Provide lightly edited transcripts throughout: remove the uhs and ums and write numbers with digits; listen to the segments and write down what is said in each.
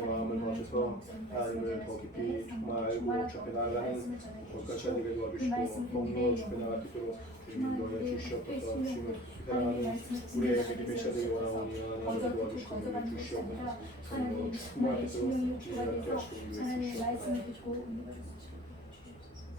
당신의 마음을 도와주셔서 하나님을 더 깊이 정말 알고 주앞에 나아가는 거룩한 시간 되게 도와주시고 성령으로 주앞에 나갈 수 있도록 주님 인도하여 주시옵소서. 주님을 사랑하는 우리의 믿음의 시간 되기 원하오니 하나님을 도와주시고 인도해 주시옵소서. 성령으로 충만할 수 있도록 주님을 함께하시고 인도해 주시옵소서.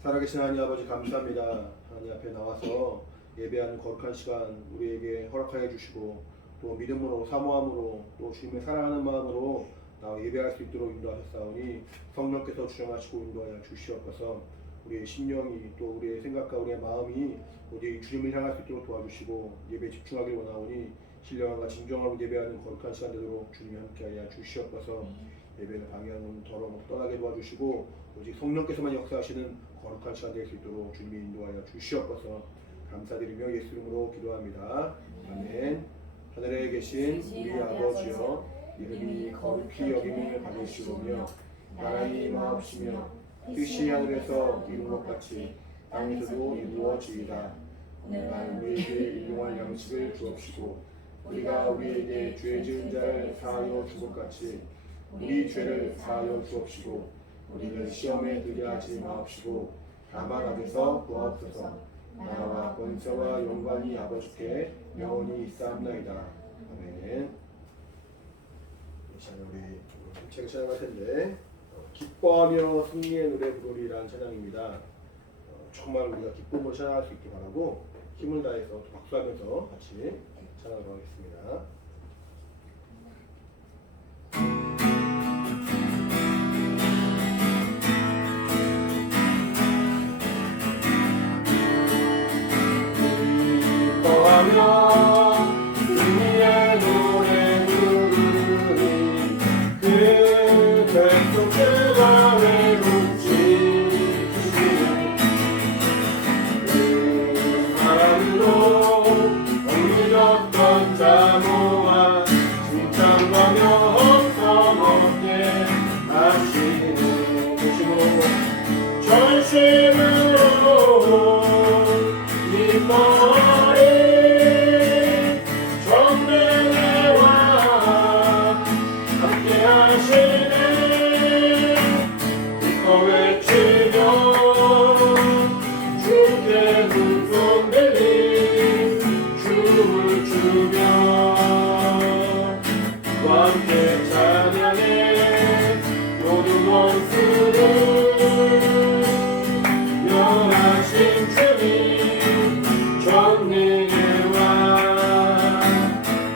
살아계신 하나님 아버지 감사합니다. 하나님 앞에 나와서 예배하는 거룩한 시간 우리에게 허락하여 주시고 또 믿음으로 사모함으로 또 주님을 사랑하는 마음으로 나와 예배할 수 있도록 인도하셨사오니 성령께서 주장하시고 인도하여 주시옵소서. 우리의 심령이 또 우리의 생각과 우리의 마음이 오직 주님을 향할 수 있도록 도와주시고 예배에 집중하길 원하오니 신령함과 진정함으로 예배하는 거룩한 시간 되도록 주님이 함께하여 주시옵소서. 예배를 방해하는 더러움 떠나게 도와주시고 오직 성령께서만 역사하시는 거룩한 시간 될 수 있도록 주님이 인도하여 주시옵소서. 감사드리며 예수 이름으로 기도합니다. 아멘. 하늘에 계신 우리 아버지여 이름이 거룩히 여김을 받으시오며 나라의 마옵시며 뜻이 하늘에서 이룬 것 같이 땅에서도 이루어지이다. 오늘날 우리에게 일용할 양식을 주옵시고 우리가 우리에게 죄 지은 자를 사하여 준 것 같이 우리 죄를 사하여 주옵시고 우리를 시험에 들게 하지 마옵시고 다만 악에서 구하옵소서. 나라와 권세와 영광이 아버지께 영원히 있사옵나이다. 아멘. 이 시간에 우리 책을 찬양할 텐데 기뻐하며 승리의 노래 부르리라는 찬양입니다. 정말 우리가 기쁨으로 찬양할 수 있게 바라고 힘을 다해서 또 박수하면서 같이 찬양하도록 하겠습니다. 승리의 노래 부르니 그 백성 주가 외롭지 그 바람으로 엉리졌던 자 모아 칭찬과 명성 얻게 하시는 전심으로 기뻐하리. 영하신 주님 전능의 왕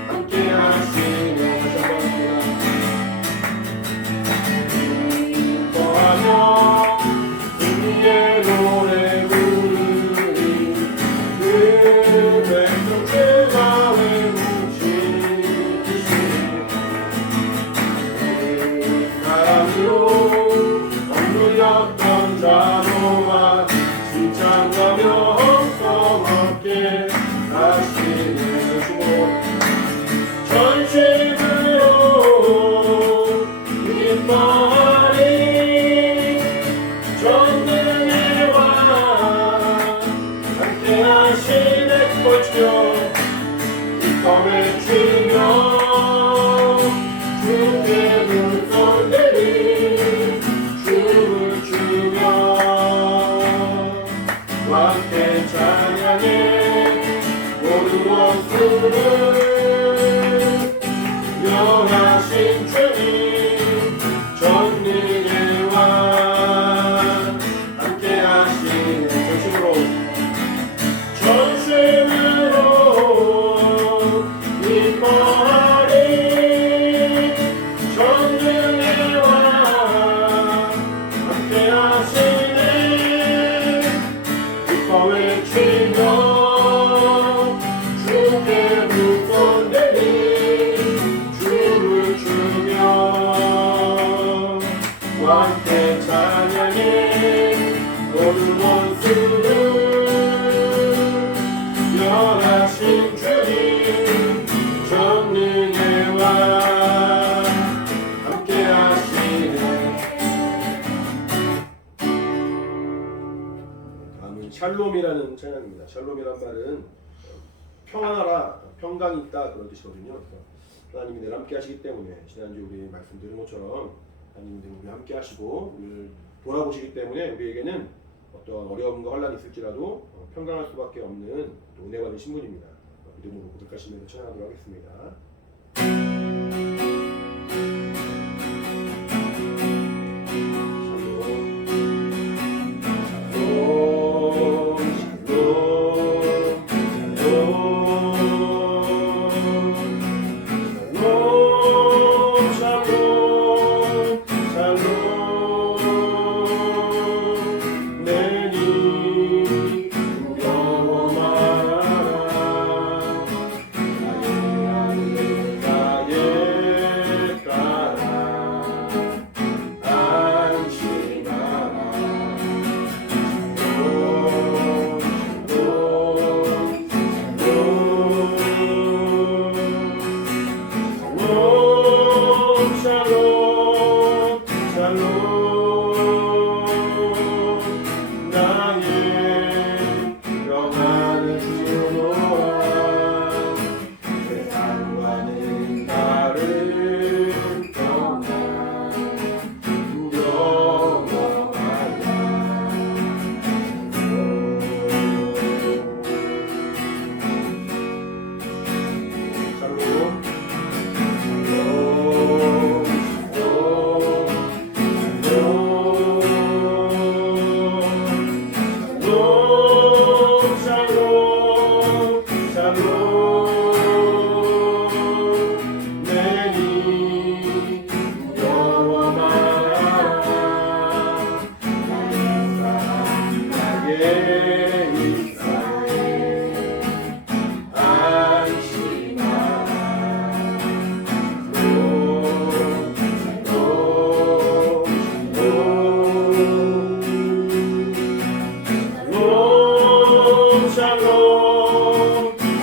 함께하시는 전심으로 기뻐하리. 전능의 왕 함께하시는 기뻐 외치며 함께 찬양해 모든 원수를 멸하신 주님 전능의 왕 함께 하시는. 다음은 샬롬이라는 찬양입니다. 샬롬이란 말은 평안하라, 평강이 있다 그런 뜻이거든요. 하나님이 늘 함께 하시기 때문에 지난주 우리 말씀드린 것처럼 하나님이 늘 우리 함께 하시고 우리를 돌아보시기 때문에 우리에게는 어떤 어려움과 혼란이 있을지라도 평강할 수밖에 없는 은혜 받은 신분입니다. 믿음으로 고백하시면서 찬양하도록 하겠습니다.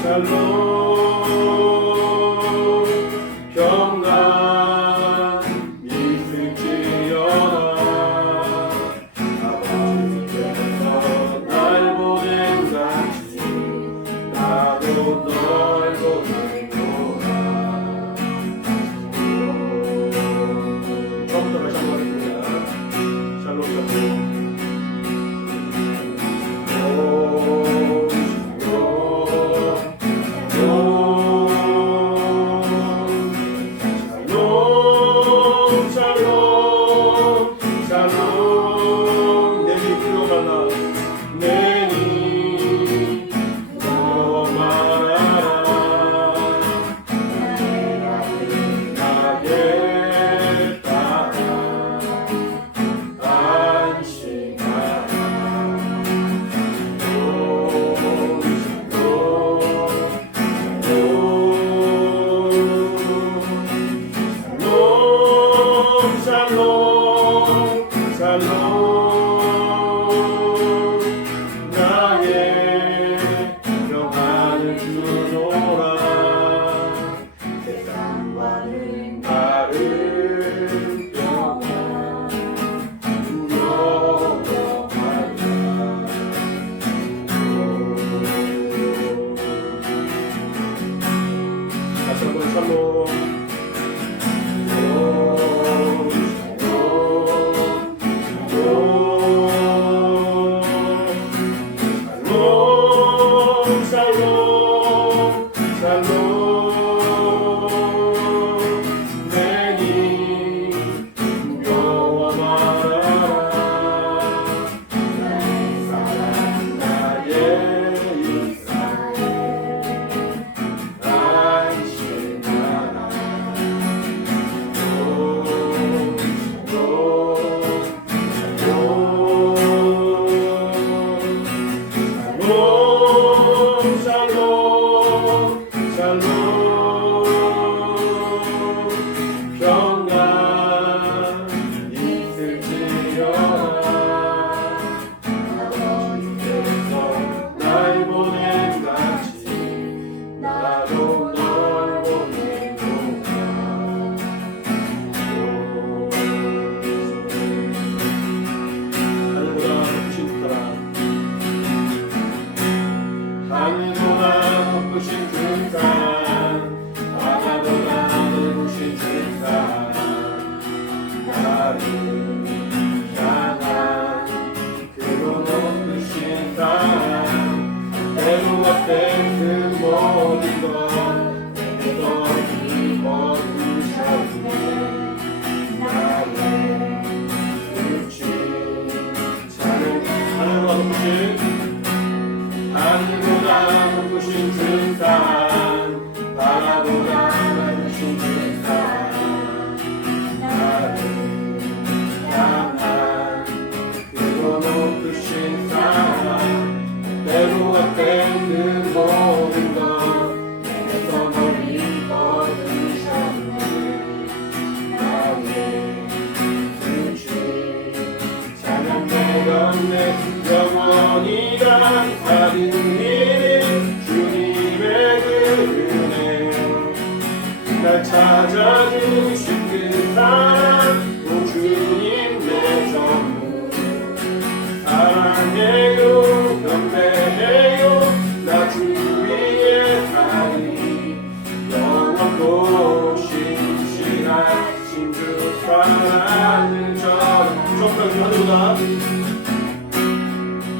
샬롬 나를 향한 그로 높으신 사랑 때로와 땐그 모든 것 내게서 입어주셨네 나를 그치 하늘보다 높으신 그 사랑 바라보다 높으신 그 사랑 나를 향한 그로 높으신 사랑 때로와 땐그 모든 것 내게서 널 입어주셨네 나의 수치 찬양되던 내 영원이란 살인이 주님의 그 은혜 날 찾아주신 그 사랑 오 주님 내 전부 사랑해요 경배해요 나 주 위에 살리 영원토 신실하신 주 사랑을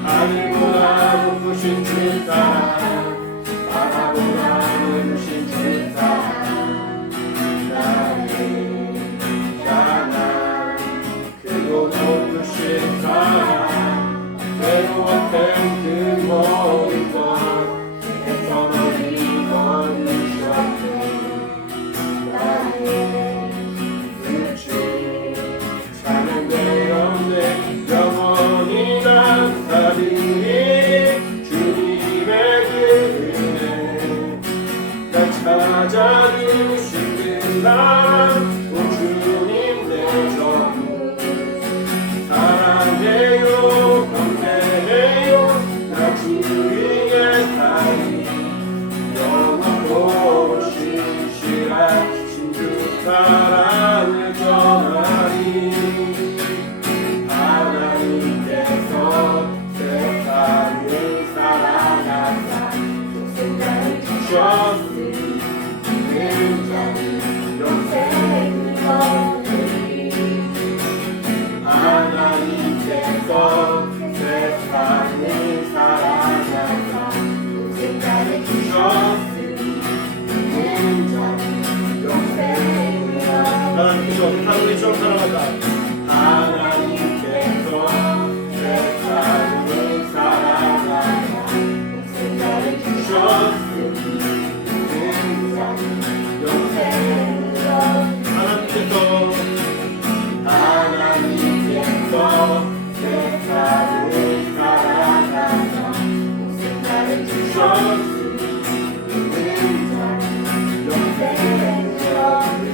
하늘보다 높으신 주 사랑 바다보다 넓으신 주 사랑 나를 향한 그로 높으신 사랑 외로웠던 그 모든 것 내게서 널 입어주셨네 나의 수치 찬양되었네 영원히 난 살리니 주님의 그 은혜 날 찾아주신 그 사랑 오 주님 내 전부 사랑해요 경배해요 나 주 위에 살리 영원토 신실하신 주 사랑을 전하리 하나님께서 세상을 사랑하사 독생자를 주셨으니 믿는 자는 영생을 얻으리 하나님께서 세상을 사랑하사 독생자를 주셨으니 믿는 자는 영생을 얻으리 하나님처럼 사랑하자 하나님께서 세상을 사랑하사 독생자를 주셨으니 믿는 자는 영생을 얻으리 하나님께서 세상을 사랑하사 독생자를 주셨으니 믿는 자는 영생을 얻으리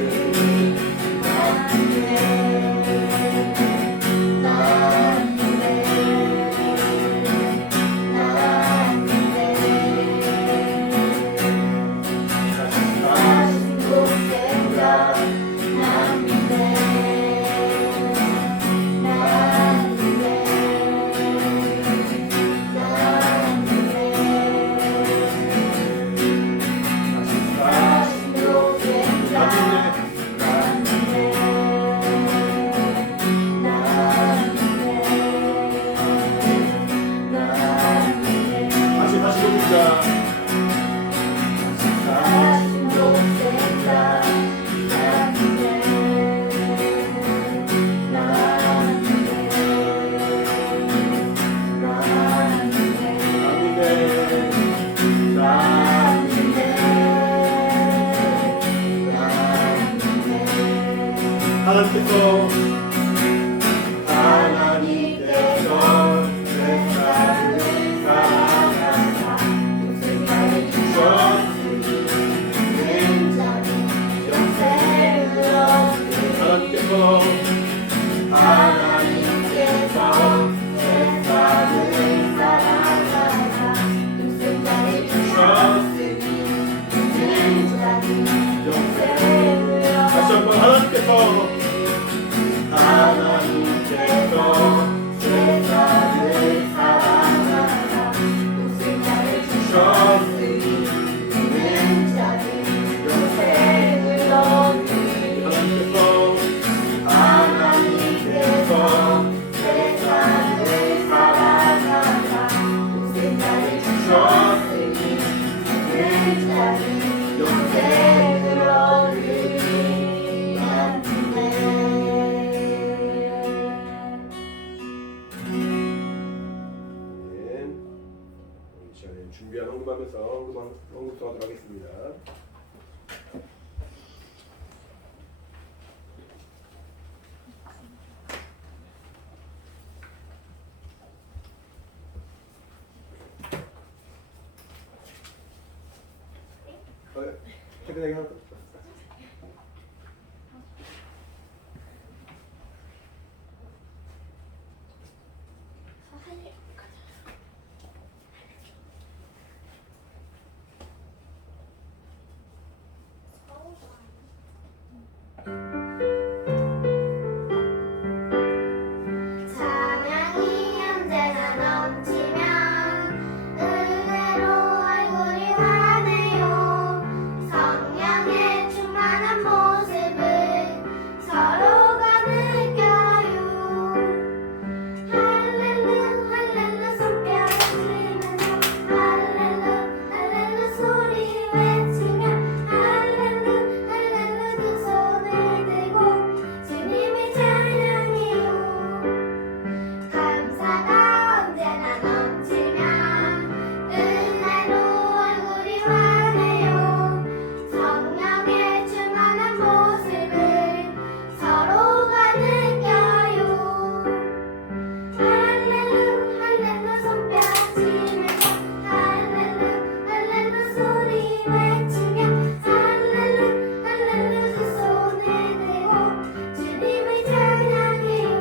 하나님께서 세상을 사랑하사 독생자를 주셨으니 믿는 자는 영생을 얻으리 하나님께서 세상을 사랑하사 독생자를 주셨으니 믿는 자는 영생을 얻으리 하나님께서 세상을 사랑하사 독생자를 주셨으니 믿는 자는 영생을 얻으리 하나님께서 읽으면서 언급하도록 하겠습니다. 퇴근하게 하나 더. 사랑이 언제나 넘치면 은혜로 얼굴이 환해요. 성령의 충만한 모습을 서로가 느껴요. 할렐루 할렐루 손뼉 치면서 할렐루 할렐루 소리 외치며 할렐루 할렐루 두 손을 들고 주님을 찬양해요. 감사가 언제나 넘치면 은혜로 얼굴이 환해요. 성령의 충만한 모습을 서로가 느껴요. 할렐루 할렐루 손뼉 치면서 할렐루 할렐루 소리 외치며 할렐루 할렐루 두 손을 들고 주님을 찬양해요.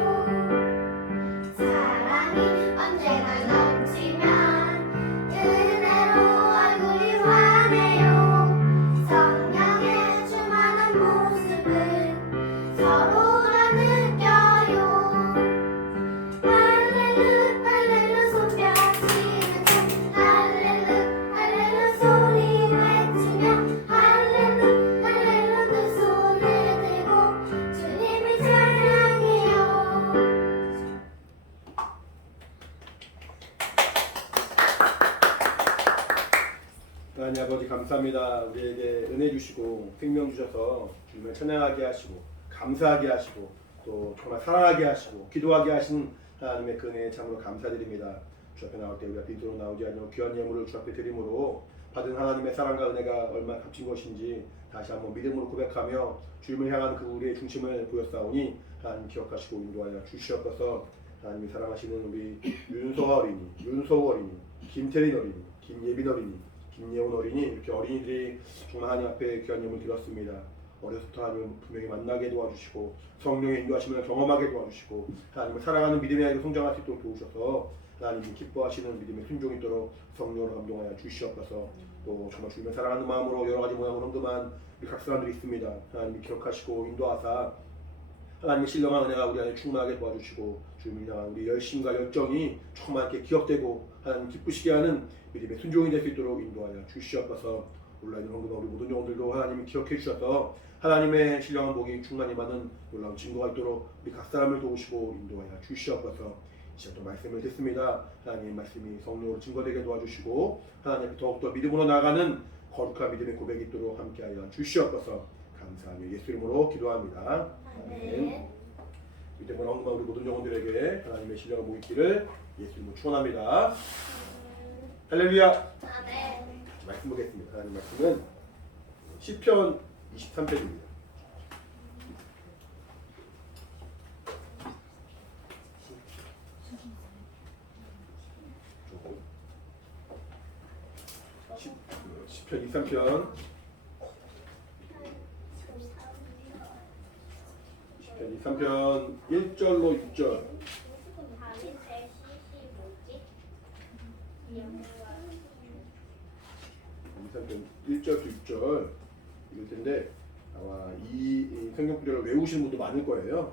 사랑이 언제나 넘치면 은혜로 얼굴이 환해요. 성령의 충만한 모습을 서로가 느껴요. 할렐루 할렐루 손뼉 치면서 할렐루 할렐루 소리 외치며 할렐루 할렐루 두 손을 들고 주님을 찬양해요. 하나님 아버지 감사합니다. 우리에게 은혜 주시고 생명 주셔서 주님을 찬양하게 하시고 감사하게 하시고 또 정말 사랑하게 하시고 기도하게 하신 하나님의 그 은혜에 참으로 감사드립니다. 주 앞에 나올 때 우리가 빈손으로 나오지 않으며 귀한 예물을 주 앞에 드림으로 받은 하나님의 사랑과 은혜가 얼마나 값진 것인지 다시 한번 믿음으로 고백하며 주님을 향한 그 우리의 중심을 보였사오니 하나님 기억하시고 인도하여 주시옵소서. 하나님이 사랑하시는 우리 윤소아 어린이, 윤소우 어린이, 김태린 어린이, 김예빈 어린이, 김예원 어린이 이렇게 어린이들이 정말 하나님 앞에 귀한 예물 드렸습니다. 어려서부터 하나님 분명히 만나게 도와주시고 성령의 인도하심을 경험하게 도와주시고 하나님을 사랑하는 믿음의 아이로 성장할 수 있도록 도우셔서 하나님이 기뻐하시는 믿음의 순종이 있도록 성령으로 감동하여 주시옵소서. 또 정말 주님을 사랑하는 마음으로 여러 가지 모양으로 헌금한 우리 각 사람들이 있습니다. 하나님이 기억하시고 인도하사 하나님의 신령한 은혜가 우리 안에 충만하게 도와주시고 주님을 향한 우리 열심과 열정이 정말 이렇게 기억되고 하나님 기쁘시게 하는 믿음의 순종이 될 수 있도록 인도하여 주시옵소서. 온라인 헌금한 우리 모든 영혼들도 하나님이 기억해 주셔서 하나님의 신령한 복이 충만히 많은 놀라운 증거가 있도록 우리 각 사람을 도우시고 인도하여 주시옵소서. 이 시간도 말씀을 듣습니다. 하나님의 말씀이 성령으로 증거되게 도와주시고 하나님 더욱더 믿음으로 나아가는 거룩한 믿음의 고백이 있도록 함께하여 주시옵소서. 감사하며 예수 이름으로 기도합니다. 아멘. 이때만 헌금한 우리 모든 영혼들에게 하나님의 신령한 복이 있기를 예수 이름으로 축원합니다. 할렐루야. 아멘. 말씀 보겠습니다. 하나님 말씀은 시편 23편입니다. 시편 23편 23편 1절로 6절. 다윗의 시시 뭐지? 23편 1절부터 6절 읽을 텐데 아마 이 성경 구절을 외우시는 분도 많을 거예요.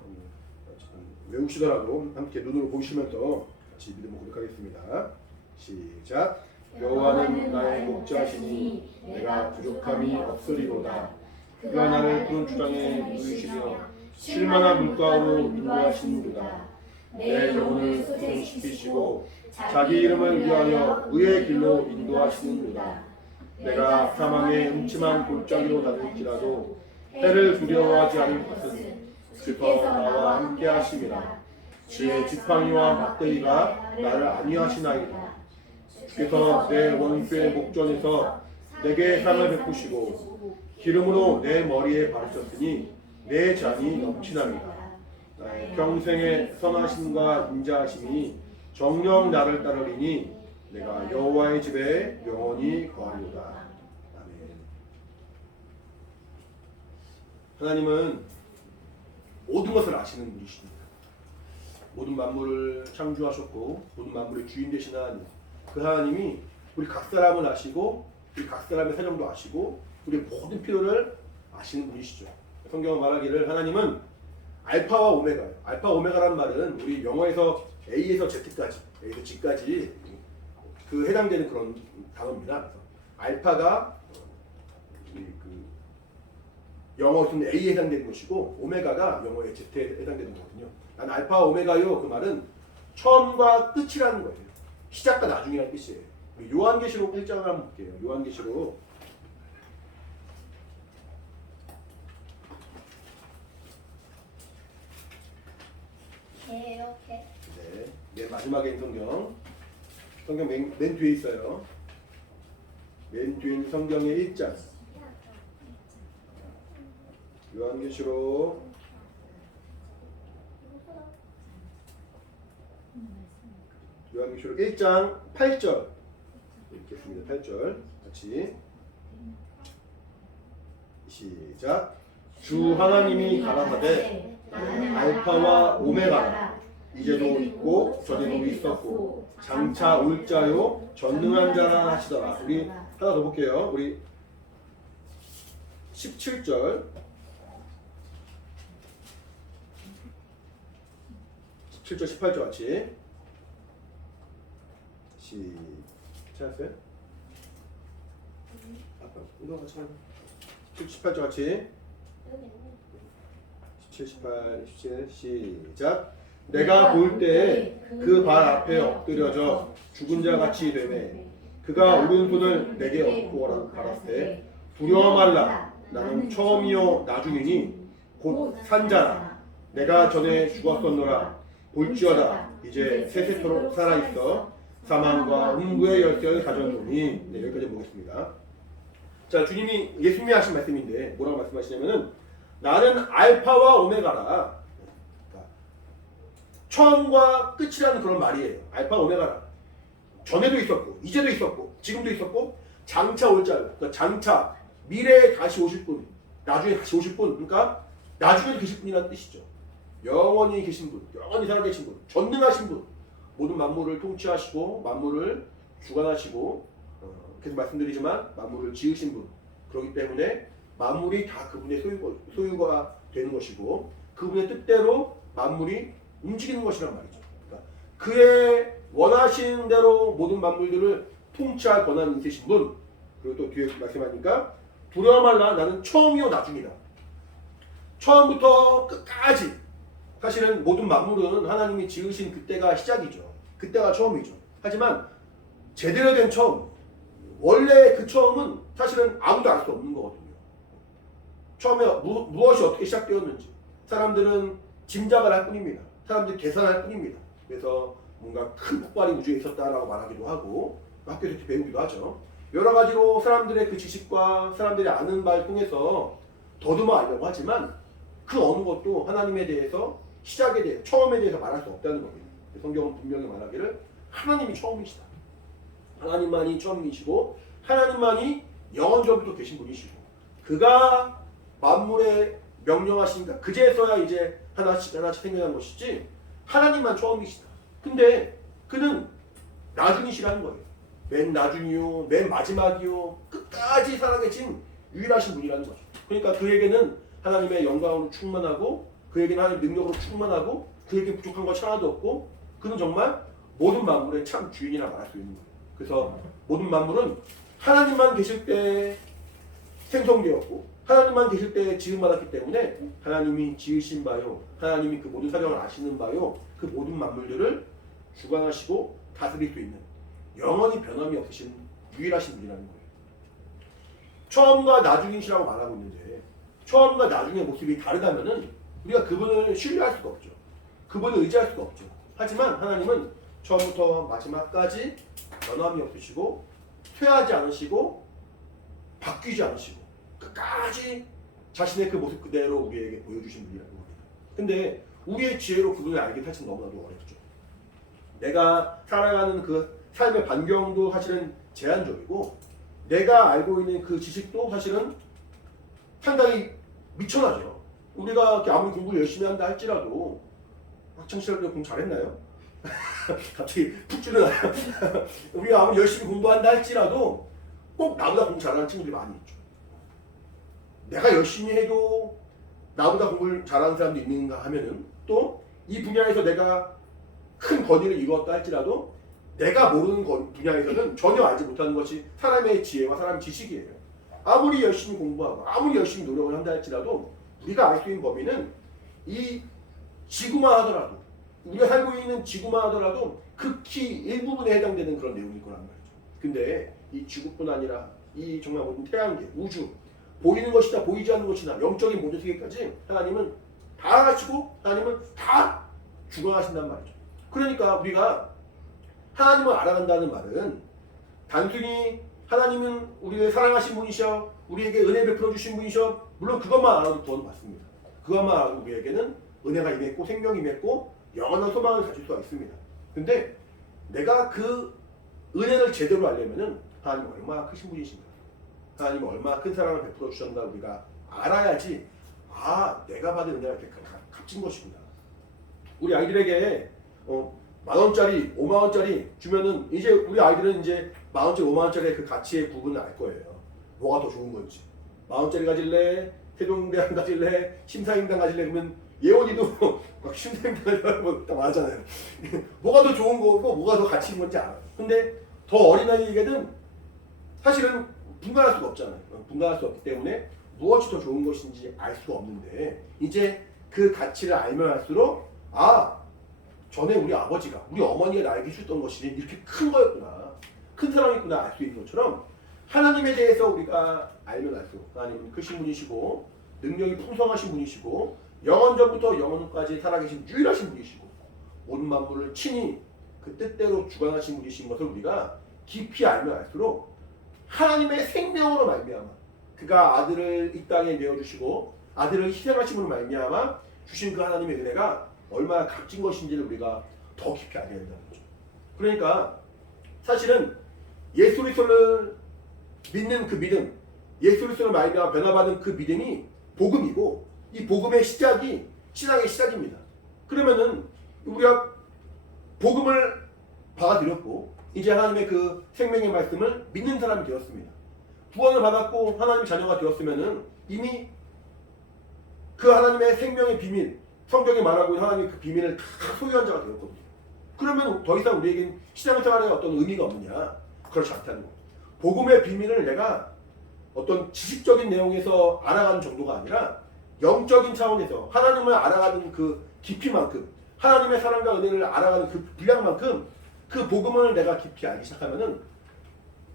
외우시더라도 함께 눈으로 보시면서 같이 믿음을 고백하겠습니다. 시작. 여호와는 나의 목자시니 내가 부족함이 없으리로다. 그가 나를 푸른 주장에 누이시며 쉴만한 물가로 인도하시는도다. 내 영혼을 소생시키시고 자기 이름을 위하여 의의 길로 인도하시는도다. 내가 사망의 음침한 골짜기로 다닐지라도 해를 두려워하지 않을 것은 주께서 나와 함께 하심이라. 주의 지팡이와 막대기가 나를 안위하시나이다. 주께서 내 원수의 목전에서 내게 상을 베푸시고 기름으로 내 머리에 바르셨으니 내 잔이 넘치나이다. 나의 평생의 선하심과 인자하심이 정녕 나를 따르리니 내가 여호와의 집에 영원히 거하리로다. 아멘. 하나님은 모든 것을 아시는 분이십니다. 모든 만물을 창조하셨고 모든 만물의 주인 되신 하나님, 그 하나님이 우리 각 사람을 아시고 우리 각 사람의 사정도 아시고 우리 모든 필요를 아시는 분이시죠. 성경은 말하기를 하나님은 알파와 오메가예요. 알파 오메가란 말은 우리 영어에서 A에서 Z까지, A에서 G까지 그 해당되는 그런 단어입니다. 그래서 알파가 영어로는 A에 해당되는 것이고 오메가가 영어의 Z에 해당되는 거거든요. 난 알파 오메가요, 그 말은 처음과 끝이라는 거예요. 시작과 나중이라는 뜻이에요. 우리 요한계시록 1장을 한번 볼게요. 요한계시록 이렇게. 네, 맨 마지막에 있는 성경 맨 뒤에 있어요. 맨 뒤에 있는 성경의 1장 요한계시록 1장 8절 읽겠습니다. 8절 같이 시작. 주 하나님이 가라사대 나는 알파와 오메가라. 이제도 있고 전에도 있었고 장차 올 자요 전능한 자라 하시더라. 우리 하나 더 볼게요. 우리 17절 18절 같이 찾았어요? 아빠 이거 같이 18절 같이 17, 18, 17 시작. 내가 볼 때 그 발 앞에 엎드려져 죽은 자 같이 되매 그가 오른손을 내게 얹고 가라사대 두려워 말라. 나는 처음이요 나중이니 곧 산자라. 내가 전에 죽었었노라. 볼지어다 이제 세세토록 살아있어 사망과 음부의 열쇠를 가졌노니. 네, 여기까지 보겠습니다. 자, 주님이 예수님이 하신 말씀인데 뭐라고 말씀하시냐면은 나는 알파와 오메가라. 처음과 끝이라는 그런 말이에요. 알파 오메가라. 전에도 있었고 이제도 있었고 지금도 있었고 장차 올 자요. 그러니까 장차 미래에 다시 오실 분, 나중에 다시 오실 분, 그러니까 나중에 계실 분이라는 뜻이죠. 영원히 계신 분, 영원히 살아계신 분, 전능하신 분, 모든 만물을 통치하시고 만물을 주관하시고 계속 말씀드리지만 만물을 지으신 분. 그렇기 때문에 만물이 다 그분의 소유가 되는 것이고 그분의 뜻대로 만물이 움직이는 것이란 말이죠. 그러니까 그의 원하시는 대로 모든 만물들을 통치할 권한이 있으신 분. 그리고 또 뒤에 말씀하니까 두려워 말라. 나는 처음이요 나중이다. 처음부터 끝까지 사실은 모든 만물은 하나님이 지으신 그때가 시작이죠. 그때가 처음이죠. 하지만 제대로 된 처음, 원래 그 처음은 사실은 아무도 알 수 없는 거거든요. 처음에 무엇이 어떻게 시작되었는지 사람들은 짐작을 할 뿐입니다. 사람들이 계산할 뿐입니다. 그래서 뭔가 큰 폭발이 우주에 있었다라고 말하기도 하고 학교에서 이렇게 배우기도 하죠. 여러 가지로 사람들의 그 지식과 사람들이 아는 바를 통해서 더듬어 알려고 하지만 그 어느 것도 하나님에 대해서 시작에 대해 처음에 대해서 말할 수 없다는 겁니다. 성경은 분명히 말하기를 하나님이 처음이시다. 하나님만이 처음이시고 하나님만이 영원전부터 계신 분이시고 그가 만물에 명령하시니까 그제서야 이제 하나씩 생겨난 것이지 하나님만 처음이시다. 근데 그는 나중이시라는 거예요. 맨 나중이요, 맨 마지막이요, 끝까지 살아계신 유일하신 분이라는 거죠. 그러니까 그에게는 하나님의 영광으로 충만하고 그에게는 하나님의 능력으로 충만하고 그에게 부족한 것이 하나도 없고 그는 정말 모든 만물의 참 주인이라 말할 수 있는 거예요. 그래서 모든 만물은 하나님만 계실 때 생성되었고 하나님만 계실 때 지음받았기 때문에 하나님이 지으신 바요, 하나님이 그 모든 사정을 아시는 바요, 그 모든 만물들을 주관하시고 다스릴 수 있는 영원히 변함이 없으신 유일하신 분이라는 거예요. 처음과 나중이시라고 말하고 있는데 처음과 나중의 모습이 다르다면은 우리가 그분을 신뢰할 수가 없죠. 그분을 의지할 수가 없죠. 하지만 하나님은 처음부터 마지막까지 변함이 없으시고 쇠하지 않으시고 바뀌지 않으시고 끝까지 자신의 그 모습 그대로 우리에게 보여주신 분이라고 합니다. 근데 우리의 지혜로 그분을 알게 사실 너무나도 어렵죠. 내가 살아가는 그 삶의 반경도 사실은 제한적이고 내가 알고 있는 그 지식도 사실은 상당히 미천하죠. 우리가 이렇게 아무리 공부를 열심히 한다 할지라도 학창시절 때 공부 잘했나요? 갑자기 푹 줄여나요. 우리가 아무리 열심히 공부한다 할지라도 꼭 나보다 공부 잘하는 친구들이 많이 있죠. 내가 열심히 해도 나보다 공부를 잘하는 사람도 있는가 하면은 또 이 분야에서 내가 큰 권위를 이루었다 할지라도 내가 모르는 분야에서는 전혀 알지 못하는 것이 사람의 지혜와 사람의 지식이에요. 아무리 열심히 공부하고 아무리 열심히 노력을 한다 할지라도 우리가 알 수 있는 범위는 이 지구만 하더라도 우리가 살고 있는 지구만 하더라도 극히 일부분에 해당되는 그런 내용일 거란 말이죠. 근데 이 지구뿐 아니라 이 정말 모든 태양계, 우주 보이는 것이나 보이지 않는 것이나 영적인 모든 세계까지 하나님은 다 하시고 하나님은 다 주관하신단 말이죠. 그러니까 우리가 하나님을 알아간다는 말은 단순히 하나님은 우리를 사랑하신 분이셔 우리에게 은혜 베풀어 주신 분이셔 물론 그것만 알아도 구원은 받습니다. 그것만 알아도 우리에게는 은혜가 임했고 생명이 임했고 영원한 소망을 가질 수가 있습니다. 근데 내가 그 은혜를 제대로 알려면은 하나님은 얼마나 크신 분이신가 하나님은 얼마나 큰 사랑을 베풀어 주셨나 우리가 알아야지 내가 받은 은혜가 이렇게 값진 것이구나. 우리 아이들에게 10,000원짜리, 50,000원짜리 주면은 이제 우리 아이들은 이제 10,000원짜리, 50,000원짜리의 그 가치의 부분을 알 거예요. 뭐가 더 좋은 건지. 10,000원짜리 가질래? 세종대왕 가질래? 심사임당 가질래? 그러면 예원이도 막 심사임당을 다 말하잖아요. 뭐가 더 좋은 거고 뭐가 더 가치 있는 건지 알아요. 근데 더 어린 아이에게는 사실은 분간할 수가 없잖아요. 분간할 수 없기 때문에 무엇이 더 좋은 것인지 알 수가 없는데 이제 그 가치를 알면 할수록 전에 우리 아버지가 우리 어머니가 나에게 주셨던 것이 이렇게 큰 거였구나 큰 사랑이구나 알 수 있는 것처럼 하나님에 대해서 우리가 알면 알수록 하나님은 크신 분이시고 능력이 풍성하신 분이시고 영원전부터 영원까지 살아계신 유일하신 분이시고 모든 만물을 친히 그 뜻대로 주관하신 분이신 것을 우리가 깊이 알면 알수록 하나님의 생명으로 말미암아 그가 아들을 이 땅에 내어주시고 아들을 희생하심으로 말미암아 주신 그 하나님의 은혜가 얼마나 값진 것인지를 우리가 더 깊이 알게 된다는 거죠. 그러니까 사실은 예수 그리스도를 믿는 그 믿음, 예수 그리스도를 말미암아 변화받은 그 믿음이 복음이고 이 복음의 시작이 신앙의 시작입니다. 그러면은 우리가 복음을 받아들였고 이제 하나님의 그 생명의 말씀을 믿는 사람이 되었습니다. 구원을 받았고 하나님의 자녀가 되었으면은 이미 그 하나님의 생명의 비밀, 성경에 말하고 있는 하나님의 그 비밀을 다 소유한 자가 되었거든요. 그러면 더 이상 우리에겐 신앙생활에 어떤 의미가 없느냐? 그렇지 않다는 거예요. 복음의 비밀을 내가 어떤 지식적인 내용에서 알아가는 정도가 아니라 영적인 차원에서 하나님을 알아가는 그 깊이만큼 하나님의 사랑과 은혜를 알아가는 그 분량만큼 그 복음을 내가 깊이 알기 시작하면은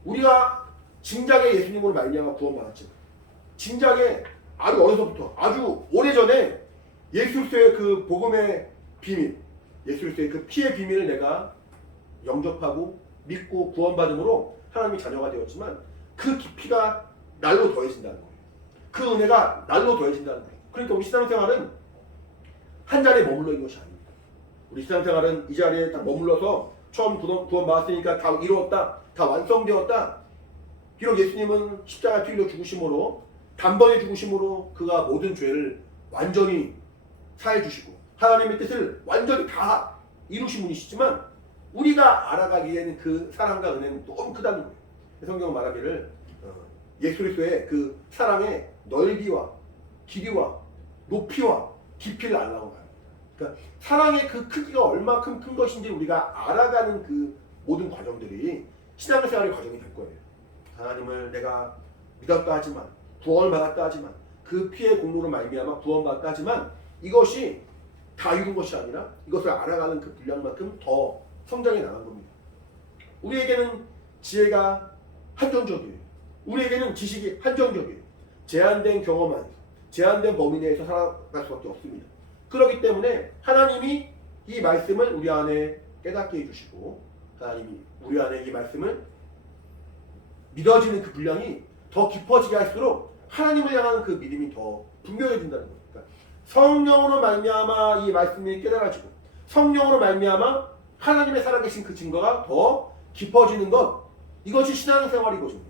우리가 진작에 예수님으로 말미암아 구원받았지만 진작에 아주 어려서부터 아주 오래전에 예수 그리스도의 그 복음의 비밀 예수 그리스도의 그 피의 비밀을 내가 영접하고 믿고 구원받음으로 하나님의 자녀가 되었지만 그 깊이가 날로 더해진다는 거예요. 그 은혜가 날로 더해진다는 거예요. 그러니까 우리 신앙생활은 한 자리에 머물러 있는 것이 아닙니다. 우리 신앙생활은 이 자리에 딱 머물러서 처음 구원받았으니까 다 이루었다, 다 완성되었다. 비록 예수님은 십자가 피 흘려 죽으심으로 단번에 죽으심으로 그가 모든 죄를 완전히 사해 주시고 하나님의 뜻을 완전히 다 이루신 분이시지만 우리가 알아가기에는 그 사랑과 은혜는 너무 크다는 거예요. 성경은 말하기를 예수 그리스도의 그 사랑의 넓이와 길이와 높이와 깊이를 알라고 말합니다. 그러니까 사랑의 그 크기가 얼마큼 큰 것인지 우리가 알아가는 그 모든 과정들이 신앙생활의 과정이 될 거예요. 하나님을 내가 믿었다 하지만 구원을 받았다 하지만 그 피의 공로로 말미암아 구원받았다 하지만 이것이 다 이룬 것이 아니라 이것을 알아가는 그 분량만큼 더 성장해 나간 겁니다. 우리에게는 지혜가 한정적이에요. 우리에게는 지식이 한정적이에요. 제한된 경험 안에서 제한된 범위 내에서 살아갈 수밖에 없습니다. 그렇기 때문에 하나님이 이 말씀을 우리 안에 깨닫게 해주시고 하나님이 우리 안에 이 말씀을 믿어지는 그 분량이 더 깊어지게 할수록 하나님을 향한 그 믿음이 더 분명해진다는 거예요. 그러니까 성령으로 말미암아 이 말씀이 깨달아지고 성령으로 말미암아 하나님의 살아계신 그 증거가 더 깊어지는 것, 이것이 신앙생활이거든요.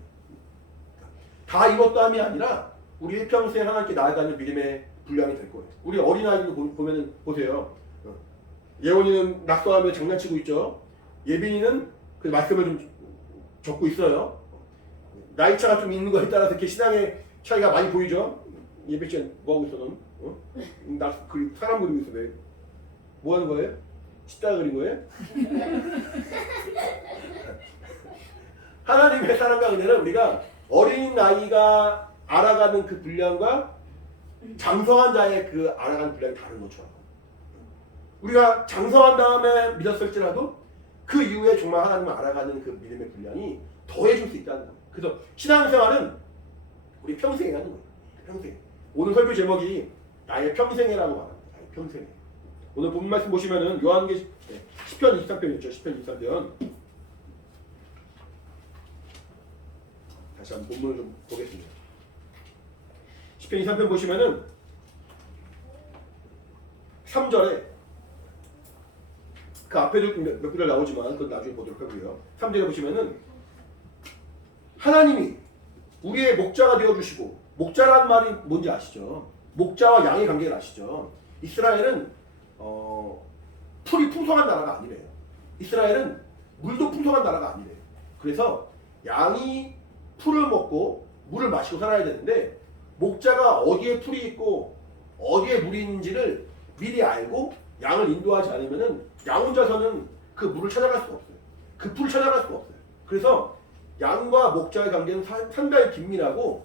다 이것도함이 아니라 우리 일평생 하나님께 나아가는 믿음의 분량이 될 거예요. 우리 어린아이들 보면 보세요. 예원이는 낙서하며 장난치고 있죠. 예빈이는 그 말씀을 좀 적고 있어요. 나이 차가 좀 있는 거에 따라서 이렇게 신앙의 차이가 많이 보이죠. 예빈 씨 뭐 하고 있어 넌? 사람 그리고 있어 왜? 뭐 하는 거예요? 숫자 그린 거예요? 하나님의 사랑과 은혜는 우리가 어린 나이가 알아가는 그 분량과 장성한 자의 그 알아가는 분량이 다른 것처럼 우리가 장성한 다음에 믿었을지라도 그 이후에 정말 하나님을 알아가는 그 믿음의 분량이 더해질 수 있다는 거예요. 그래서 신앙생활은 우리 평생에 하는 거예요. 평생. 오늘 설교 제목이 나의 평생이라고 말합니다. 나의 평생. 오늘 본 말씀 보시면은 요한계시 10편 23편이었죠. 10편 23편. 다시 한번 본문을 좀 보겠습니다. 10편 23편 보시면은 3절에 그 앞에도 몇 구절 나오지만 그건 나중에 보도록 하고요. 3절에 보시면은 하나님이 우리의 목자가 되어주시고, 목자란 말이 뭔지 아시죠? 목자와 양의 관계를 아시죠? 이스라엘은 풀이 풍성한 나라가 아니래요. 이스라엘은 물도 풍성한 나라가 아니래요. 그래서 양이 풀을 먹고 물을 마시고 살아야 되는데 목자가 어디에 풀이 있고 어디에 물이 있는지를 미리 알고 양을 인도하지 않으면은 양 혼자서는 그 물을 찾아갈 수가 없어요. 그 풀을 찾아갈 수가 없어요. 그래서 양과 목자의 관계는 상당히 긴밀하고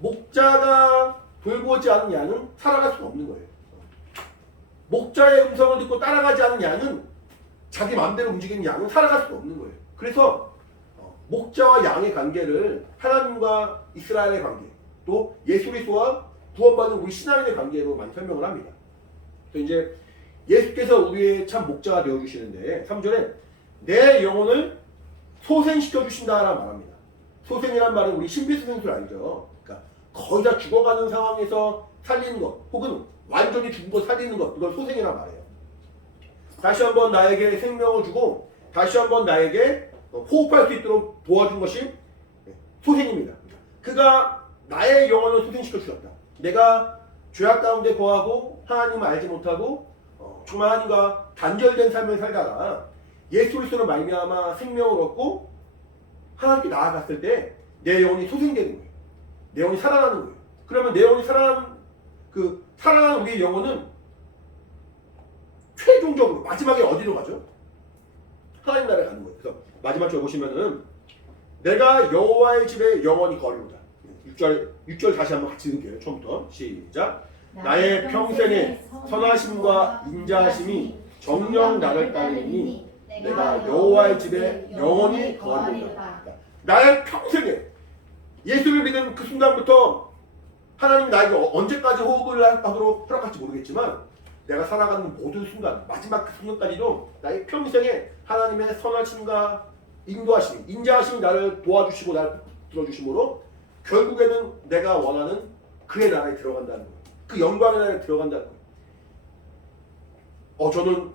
목자가 돌보지 않은 양은 살아갈 수가 없는 거예요. 목자의 음성을 듣고 따라가지 않은 양은 자기 마음대로 움직이는 양은 살아갈 수가 없는 거예요. 그래서 목자와 양의 관계를 하나님과 이스라엘의 관계, 또 예수 그리스도와 구원받은 우리 신앙인의 관계로 많이 설명을 합니다. 또 이제 예수께서 우리의 참 목자가 되어주시는데 3절에 내 영혼을 소생시켜 주신다라고 말합니다. 소생이란 말은 우리 신비소생술 알죠? 그러니까 거의 다 죽어가는 상황에서 살리는 것, 혹은 완전히 죽은 거 살리는 것, 이걸 소생이란 말이에요. 다시 한번 나에게 생명을 주고 다시 한번 나에게 호흡할 수 있도록 도와준 것이 소생입니다. 그가 나의 영혼을 소생시켜 주셨다. 내가 죄악 가운데 거하고 하나님을 알지 못하고 정말 하나님과 단절된 삶을 살다가 예수 그리스도로 말미암아 생명을 얻고 하나님께 나아갔을 때 내 영혼이 소생되는 거예요. 내 영혼이 살아나는 거예요. 그러면 내 영혼이 살아난 우리의 영혼은 최종적으로 마지막에 어디로 가죠? 하나님 나라에 가는 거예요. 그래서 마지막 절 보시면은 내가 여호와의 집에 영원히 거리로다. 6절 다시 한번 같이 읽을게요. 처음부터 시작. 나의 평생에 선하심과 인자하심이 정녕 나를 따르니 내가 여호와의 집에 영원히 거리로다. 나의 평생에 예수를 믿는 그 순간부터 하나님 나에게 언제까지 호흡을 하도록 허락할지 모르겠지만 내가 살아가는 모든 순간, 마지막 그 순간까지도 나의 평생에 하나님의 선하심과 인도하심, 인자하심이 나를 도와주시고 나를 들어주심으로 결국에는 내가 원하는 그의 나라에 들어간다는 거예요. 그 영광의 나라에 들어간다는 거예요. 저는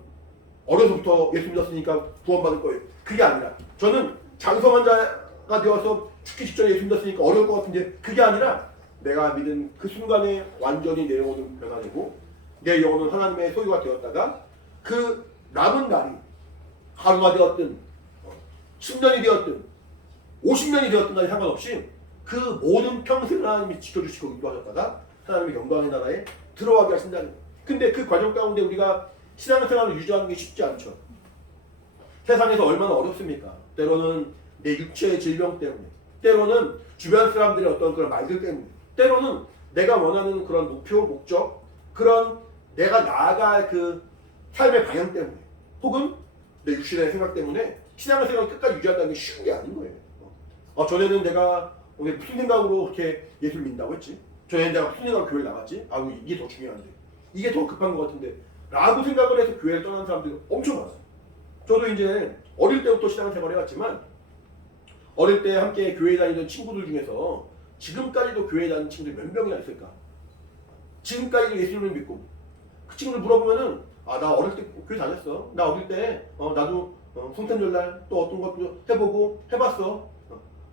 어려서부터 예수 믿었으니까 구원받을 거예요. 그게 아니라 저는 장성한 자가 되어서 죽기 직전에 예수 믿었으니까 어려울 것 같은데 그게 아니라 내가 믿은 그 순간에 완전히 내 영혼은 변화되고 내 영혼은 하나님의 소유가 되었다가 그 남은 날이 하루가 되었든 10년이 되었든 50년이 되었든 간에 상관없이 그 모든 평생을 하나님이 지켜주시고 인도하셨다가 하나님의 영광의 나라에 들어가게 하신다는 거예요. 근데 그 과정 가운데 우리가 신앙생활을 유지하는 게 쉽지 않죠. 세상에서 얼마나 어렵습니까? 때로는 내 육체의 질병 때문에, 때로는 주변 사람들의 어떤 그런 말들 때문에, 때로는 내가 원하는 그런 목표, 목적, 그런 내가 나아갈 그 삶의 방향 때문에, 혹은 내 육신의 생각 때문에 신앙생활을 끝까지 유지한다는 게 쉬운 게 아닌 거예요. 전에는 내가 오늘 무슨 생각으로 그렇게 예수를 믿는다고 했지? 전에는 내가 무슨 생각으로 교회를 나갔지? 이게 더 중요한데, 이게 더 급한 것 같은데 라고 생각을 해서 교회를 떠난 사람들이 엄청 많아요. 저도 이제 어릴 때부터 신앙생활 해왔지만 어릴 때 함께 교회 다니던 친구들 중에서 지금까지도 교회 다니는 친구들이 몇 명이나 있을까? 지금까지도 예수님을 믿고 그 친구들 물어보면은 나 어릴 때 교회 다녔어. 나 어릴 때 나도 성탄절날 또 어떤 것도 해보고 해봤어.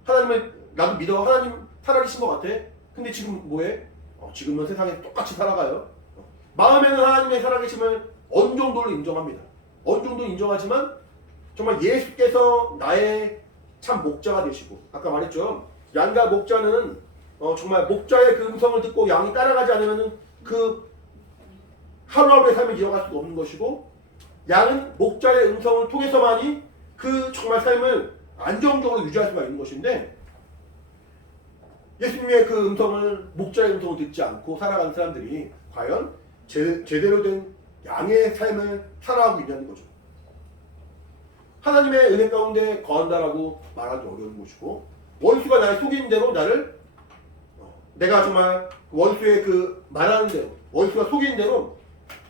하나님을 나도 믿어. 하나님 살아계신 것 같아. 근데 지금 뭐해? 지금은 세상에 똑같이 살아가요. 마음에는 하나님의 살아계심을 어느 정도를 인정합니다. 어느 정도는 인정하지만 정말 예수께서 나의 참 목자가 되시고 아까 말했죠. 양과 목자는 정말 목자의 그 음성을 듣고 양이 따라가지 않으면 그 하루하루의 삶을 이어갈 수가 없는 것이고 양은 목자의 음성을 통해서만이 그 정말 삶을 안정적으로 유지할 수가 있는 것인데 예수님의 그 음성을 목자의 음성을 듣지 않고 살아가는 사람들이 과연 제대로 된 양의 삶을 살아가고 있냐는 거죠. 하나님의 은혜 가운데 거한다라고 말하기 어려운 것이고 원수가 나를 속이는 대로 나를 내가 정말 원수의 그 말하는 대로 원수가 속이는 대로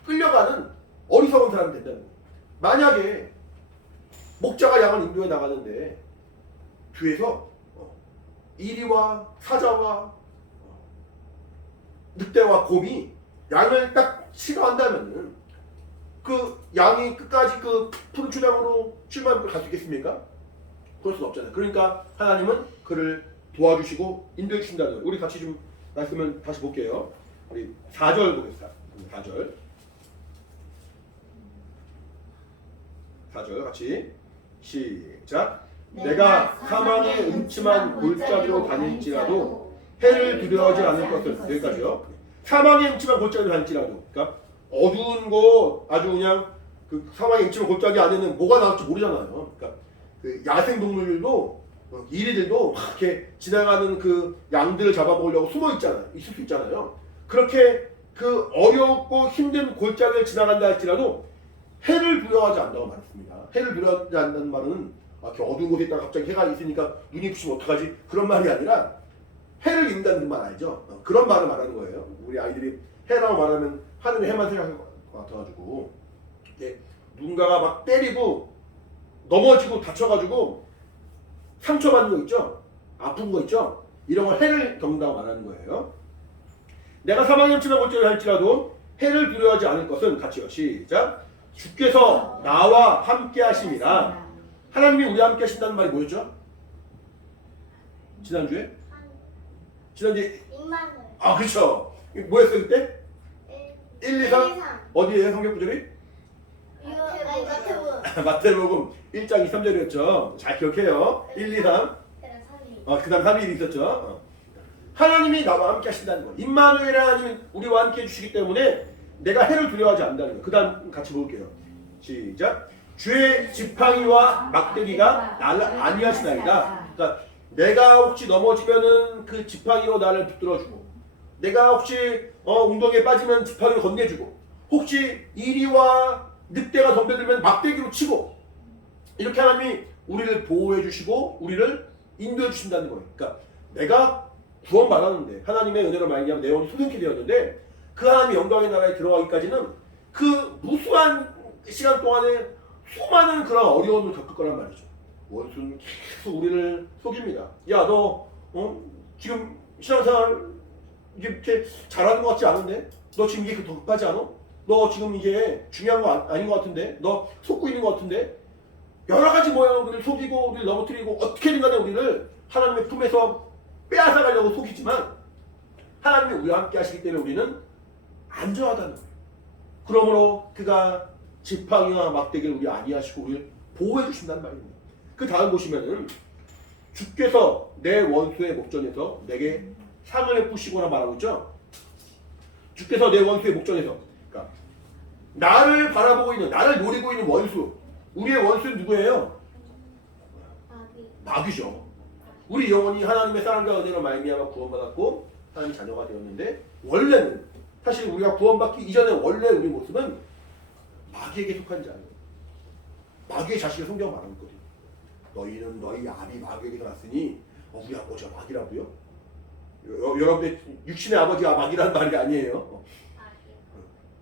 끌려가는 어리석은 사람이 된다는 거예요. 만약에 목자가 양을 인도해 나가는데 뒤에서 이리와 사자와 늑대와 곰이 양을 딱 싫어한다면은 그 양이 끝까지 그 푸른 초장으로 출마를 갈 수 있겠습니까? 그럴 수 없잖아요. 그러니까 하나님은 그를 도와주시고 인도해 주신다는 거예요. 우리 같이 좀 말씀을 다시 볼게요. 우리 4절 보겠습니다. 4절 같이 시작. 내가 사망의 음침한 골짜기로 다닐지라도 해를 두려워하지 않을 것을. 여기까지요. 사망의 음침한 골짜기로 다닐지라도, 그러니까 어두운 곳 아주 그냥 그 사망의 음침한 골짜기 안에는 뭐가 나올지 모르잖아요. 그러니까 그 야생 동물들도 이리들도 막 이렇게 지나가는 그 양들을 잡아먹으려고 숨어 있잖아요. 있을 수 있잖아요. 그렇게 그 어렵고 힘든 골짜기를 지나간다 할지라도 해를 두려워하지 않는다고 말했습니다. 해를 두려워하지 않는다는 말은 이렇게 어두운 곳에 있다가 갑자기 해가 있으니까 눈이 부시면 어떡하지? 그런 말이 아니라 해를 입는다는 그 말 알죠? 그런 말을 말하는 거예요. 우리 아이들이 해라고 말하면 하늘에 해만 생각할 것 같아가지고 누군가가 막 때리고 넘어지고 다쳐가지고 상처받는 거 있죠? 아픈 거 있죠? 이런 걸 해를 겪는다고 말하는 거예요. 내가 사망의 음침한 골짜기를 할지라도 해를 두려워하지 않을 것은 같이요. 시작. 주께서 나와 함께 하심이라. 하나님이 우리와 함께 하신다는 말이 뭐였죠? 지난주에? 지난주에 임마누엘. 그렇죠. 뭐였어요 그때? 1, 2, 3 어디에요 성경 구절이? 마태복음. 마태복음 1장 2, 3절이었죠. 잘 기억해요. 1, 2, 3 그 다음 3일이 있었죠. 하나님이 나와 함께 하신다는 거예요. 임마누엘 하나님이 우리와 함께 해주시기 때문에 내가 해를 두려워하지 않는다는 거예요. 그 다음 같이 볼게요. 시작. 주의 지팡이와 막대기가 나를 안위하시나이다. 그러니까 내가 혹시 넘어지면은 그 지팡이로 나를 붙들어주고 내가 혹시 웅덩이에 빠지면 지팡이로 건네주고 혹시 이리와 늑대가 덤벼들면 막대기로 치고 이렇게 하나님이 우리를 보호해 주시고 우리를 인도해 주신다는 거예요. 그러니까 내가 구원받았는데 하나님의 은혜로 말미암아 내 영혼이 소생케 되었는데 그 하나님의 영광의 나라에 들어가기까지는 그 무수한 시간 동안에 수많은 그런 어려움을 겪을 거란 말이죠. 원수는 계속 우리를 속입니다. 야, 너 지금 신앙생활 이렇게 잘하는 것 같지 않은데? 너 지금 이게 더 급하지 않아? 너 지금 이게 중요한 거 아닌 것 같은데? 너 속고 있는 것 같은데? 여러 가지 모양으로 우리를 속이고 우리를 넘어뜨리고 어떻게든 간에 우리를 하나님의 품에서 빼앗아 가려고 속이지만 하나님이 우리와 함께 하시기 때문에 우리는 안전하다는 거예요. 그러므로 그가 지팡이와 막대기를 우리 안위하시고 우리를 보호해 주신다는 말입니다. 그 다음 보시면은 주께서 내 원수의 목전에서 내게 상을 베푸시고나 말하고 있죠. 주께서 내 원수의 목전에서, 그러니까 나를 바라보고 있는, 나를 노리고 있는 원수, 우리의 원수는 누구예요? 마귀죠. 우리 영혼이 하나님의 사랑과 은혜로 말미암아 구원받았고 하나님 자녀가 되었는데 원래는 사실 우리가 구원받기 이전에 원래 우리 모습은 마귀에게 속한 자예요. 마귀의 자식을 성경은 말하고 있거든요. 너희는 너희 아비 마귀에게서 났으니 우리 아버지가 마귀라고요? 여러분의 육신의 아버지가 마귀라는 말이 아니에요.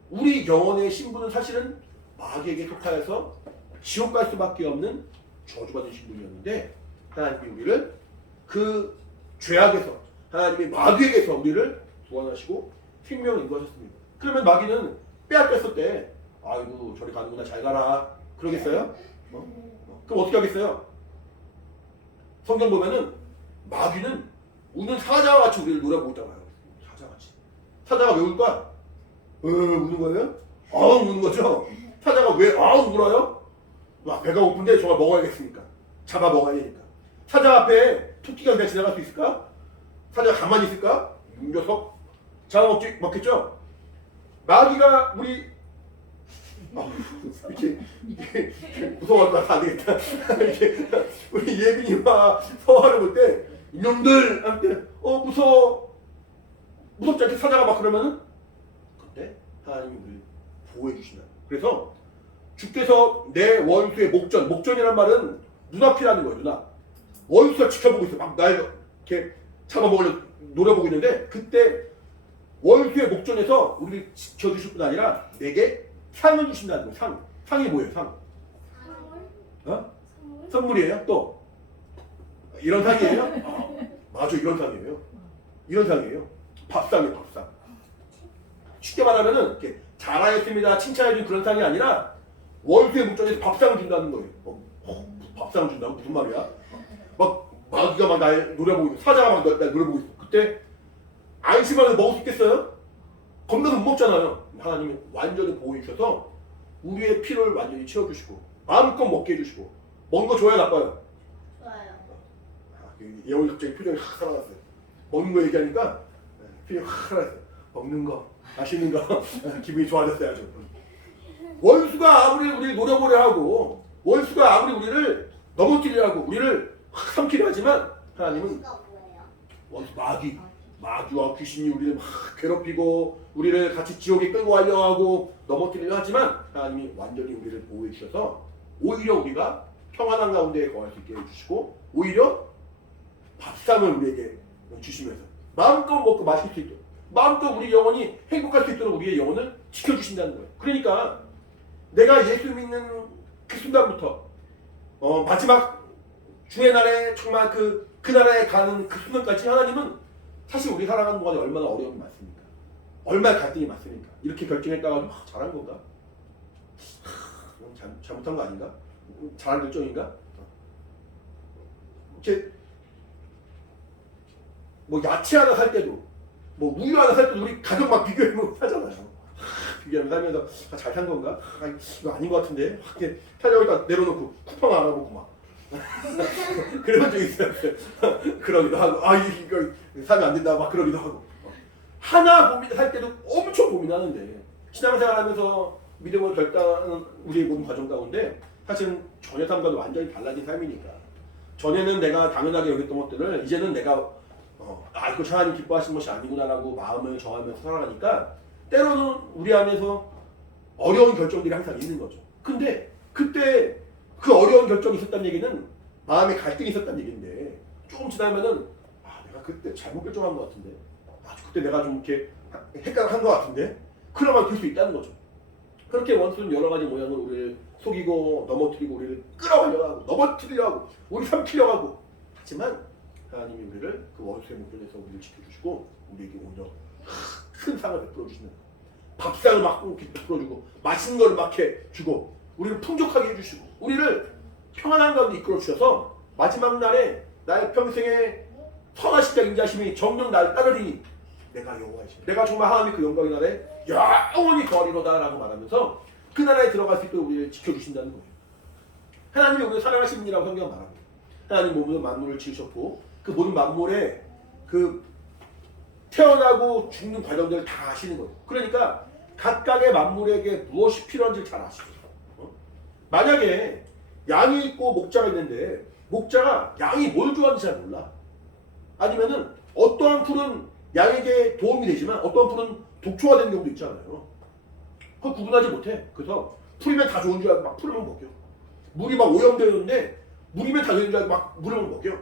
우리 영혼의 신분은 사실은 마귀에게 속하여서 지옥 갈 수밖에 없는 저주받은 신분이었는데 하나님이 우리를 그 죄악에서 하나님이 마귀에게서 우리를 구원하시고 생명을 인도하셨습니다. 그러면 마귀는 빼앗겼을 때 아이고 저리 가는구나 잘 가라 그러겠어요? 그럼 어떻게 하겠어요? 성경 보면은 마귀는 우는 사자와 같이 우리를 노려보고 있잖아요. 사자같이. 사자가 왜 울까? 우는 거예요? 우는 거죠? 사자가 왜 울어요? 와, 배가 고픈데 저걸 먹어야겠으니까. 잡아 먹어야 되니까. 사자 앞에 토끼가 그냥 지나갈 수 있을까? 사자가 가만히 있을까? 이 녀석 잡아먹겠죠? 마귀가 우리 이렇게 무서워할 것 같아. 안 되겠다. 이렇게 우리 예빈이와 서화를 볼 때 이놈들 한테 무서워 무섭지 않게 사자가 막 그러면은 그때 하나님이 우리를 보호해 주신다. 그래서 주께서 내 원수의 목전이란 말은 눈앞이라는 거예요. 눈앞. 원수가 지켜보고 있어. 막 날 이렇게 잡아먹으려고 노려보고 있는데 그때 원수의 목전에서 우리를 지켜주실 뿐 아니라 내게 상을 주신다는 거예요. 상이 뭐예요? 상. 선물이에요? 또 이런 상이에요? 맞아, 이런 상이에요. 이런 상이에요. 밥상이에요, 밥상. 쉽게 말하면은 이렇게 잘하였습니다, 칭찬해준 그런 상이 아니라 원수의 목전에서 밥상을 준다는 거예요. 밥상을 준다고? 무슨 말이야? 막 마귀가 막 날 노려보고 있어. 사자가 막 날 노려보고 있어. 그때 안심하면서 먹을 수 있겠어요? 겁나서 못 먹잖아요. 하나님이 완전히 보호해 주셔서 우리의 피를 완전히 채워주시고 마음껏 먹게 해주시고. 먹는 거 좋아요, 나빠요? 좋아요. 예원이 갑자기 표정이 확 살아났어요. 먹는 거 얘기하니까 표정이 확 살아났어요. 먹는 거, 맛있는 거 기분이 좋아졌어요 아주. 원수가 아무리 우리를 노려보려 하고 원수가 아무리 우리를 넘어뜨리려 하고 우리를 확 삼키려 하지만 하나님은 이거 뭐예요? 원수 마귀와 귀신이 우리를 막 괴롭히고 우리를 같이 지옥에 끌고 가려고 하고 넘어뜨리려 하지만 하나님이 완전히 우리를 보호해 주셔서 오히려 우리가 평안한 가운데 거할 수 있게 해주시고 오히려 밥상을 우리에게 주시면서 마음껏 먹고 마실 수 있도록 마음껏 우리 영혼이 행복할 수 있도록 우리의 영혼을 지켜주신다는 거예요. 그러니까 내가 예수 믿는 그 순간부터 마지막 주의 날에 정말 그 나라에 가는 그 순간까지 하나님은 사실 우리 살아가는 동안에 얼마나 어려움이 많습니까? 얼마나 갈등이 많습니까? 이렇게 결정했다가 잘한 건가? 잘못한 거 아닌가? 잘한 결정인가? 이렇게 뭐 야채 하나 살 때도 뭐 우유 하나 살 때도 우리 가격 막 비교해보고 하잖아요. 비교하면서 살면서 잘 산 건가? 이거 아닌 것 같은데? 이렇게 사려고 내려놓고 쿠팡 알아보고 막 그런 적이 있어요. 그러기도 하고 이거 사면 안 된다 막 그러기도 하고 하나 살 때도 엄청 고민하는데 신앙생활하면서 믿음을 결단하는 우리의 모든 과정 가운데 사실은 전에 삶과도 완전히 달라진 삶이니까 전에는 내가 당연하게 여겼던 것들을 이제는 내가 이거 하나님 기뻐하시는 것이 아니구나라고 마음을 정하면서 살아가니까 때로는 우리 안에서 어려운 결정들이 항상 있는 거죠. 근데 그때 그 어려운 결정이 있었다는 얘기는 마음에 갈등이 있었다는 얘기인데 조금 지나면은 내가 그때 잘못 결정한 것 같은데 그때 내가 좀 이렇게 헷갈한 것 같은데 그러면 될 수 있다는 거죠. 그렇게 원수는 여러 가지 모양으로 우리를 속이고 넘어뜨리고 우리를 끌어가려고 하고 넘어뜨리려고 하고 우리 삼키려고 하고 하지만 하나님이 우리를 그 원수의 목전에서 우리를 지켜주시고 우리에게 오히려 큰 상을 베풀어 주시는 거예요. 밥상을 막 베풀어 주고 맛있는 걸 막 해주고 우리를 풍족하게 해주시고 우리를 평안한 가운데 이끌어 주셔서 마지막 날에 나의 평생의 선하신 자 인자심이 정녕 날 따르리니 내가 여호와이시 내가 정말 하나님의 그 영광의 날에 영원히 거하리로다 라고 말하면서 그 나라에 들어갈 수 있도록 우리를 지켜주신다는 거예요. 하나님이 우리를 사랑하시는 분이라고 성경은 말하고 하나님 모든 만물을 지으셨고 그 모든 만물에 그 태어나고 죽는 과정들을 다 아시는 거예요. 그러니까 각각의 만물에게 무엇이 필요한지 잘 아시고 만약에 양이 있고 목자가 있는데 목자가 양이 뭘 좋아하는지 잘 몰라. 아니면은 어떠한 풀은 양에게 도움이 되지만 어떠한 풀은 독초가 되는 경우도 있잖아요. 그걸 구분하지 못해. 그래서 풀이면 다 좋은 줄 알고 막 풀을 먹여. 물이 막 오염되어 있는데 물이면 다 좋은 줄 알고 막 물을 먹여.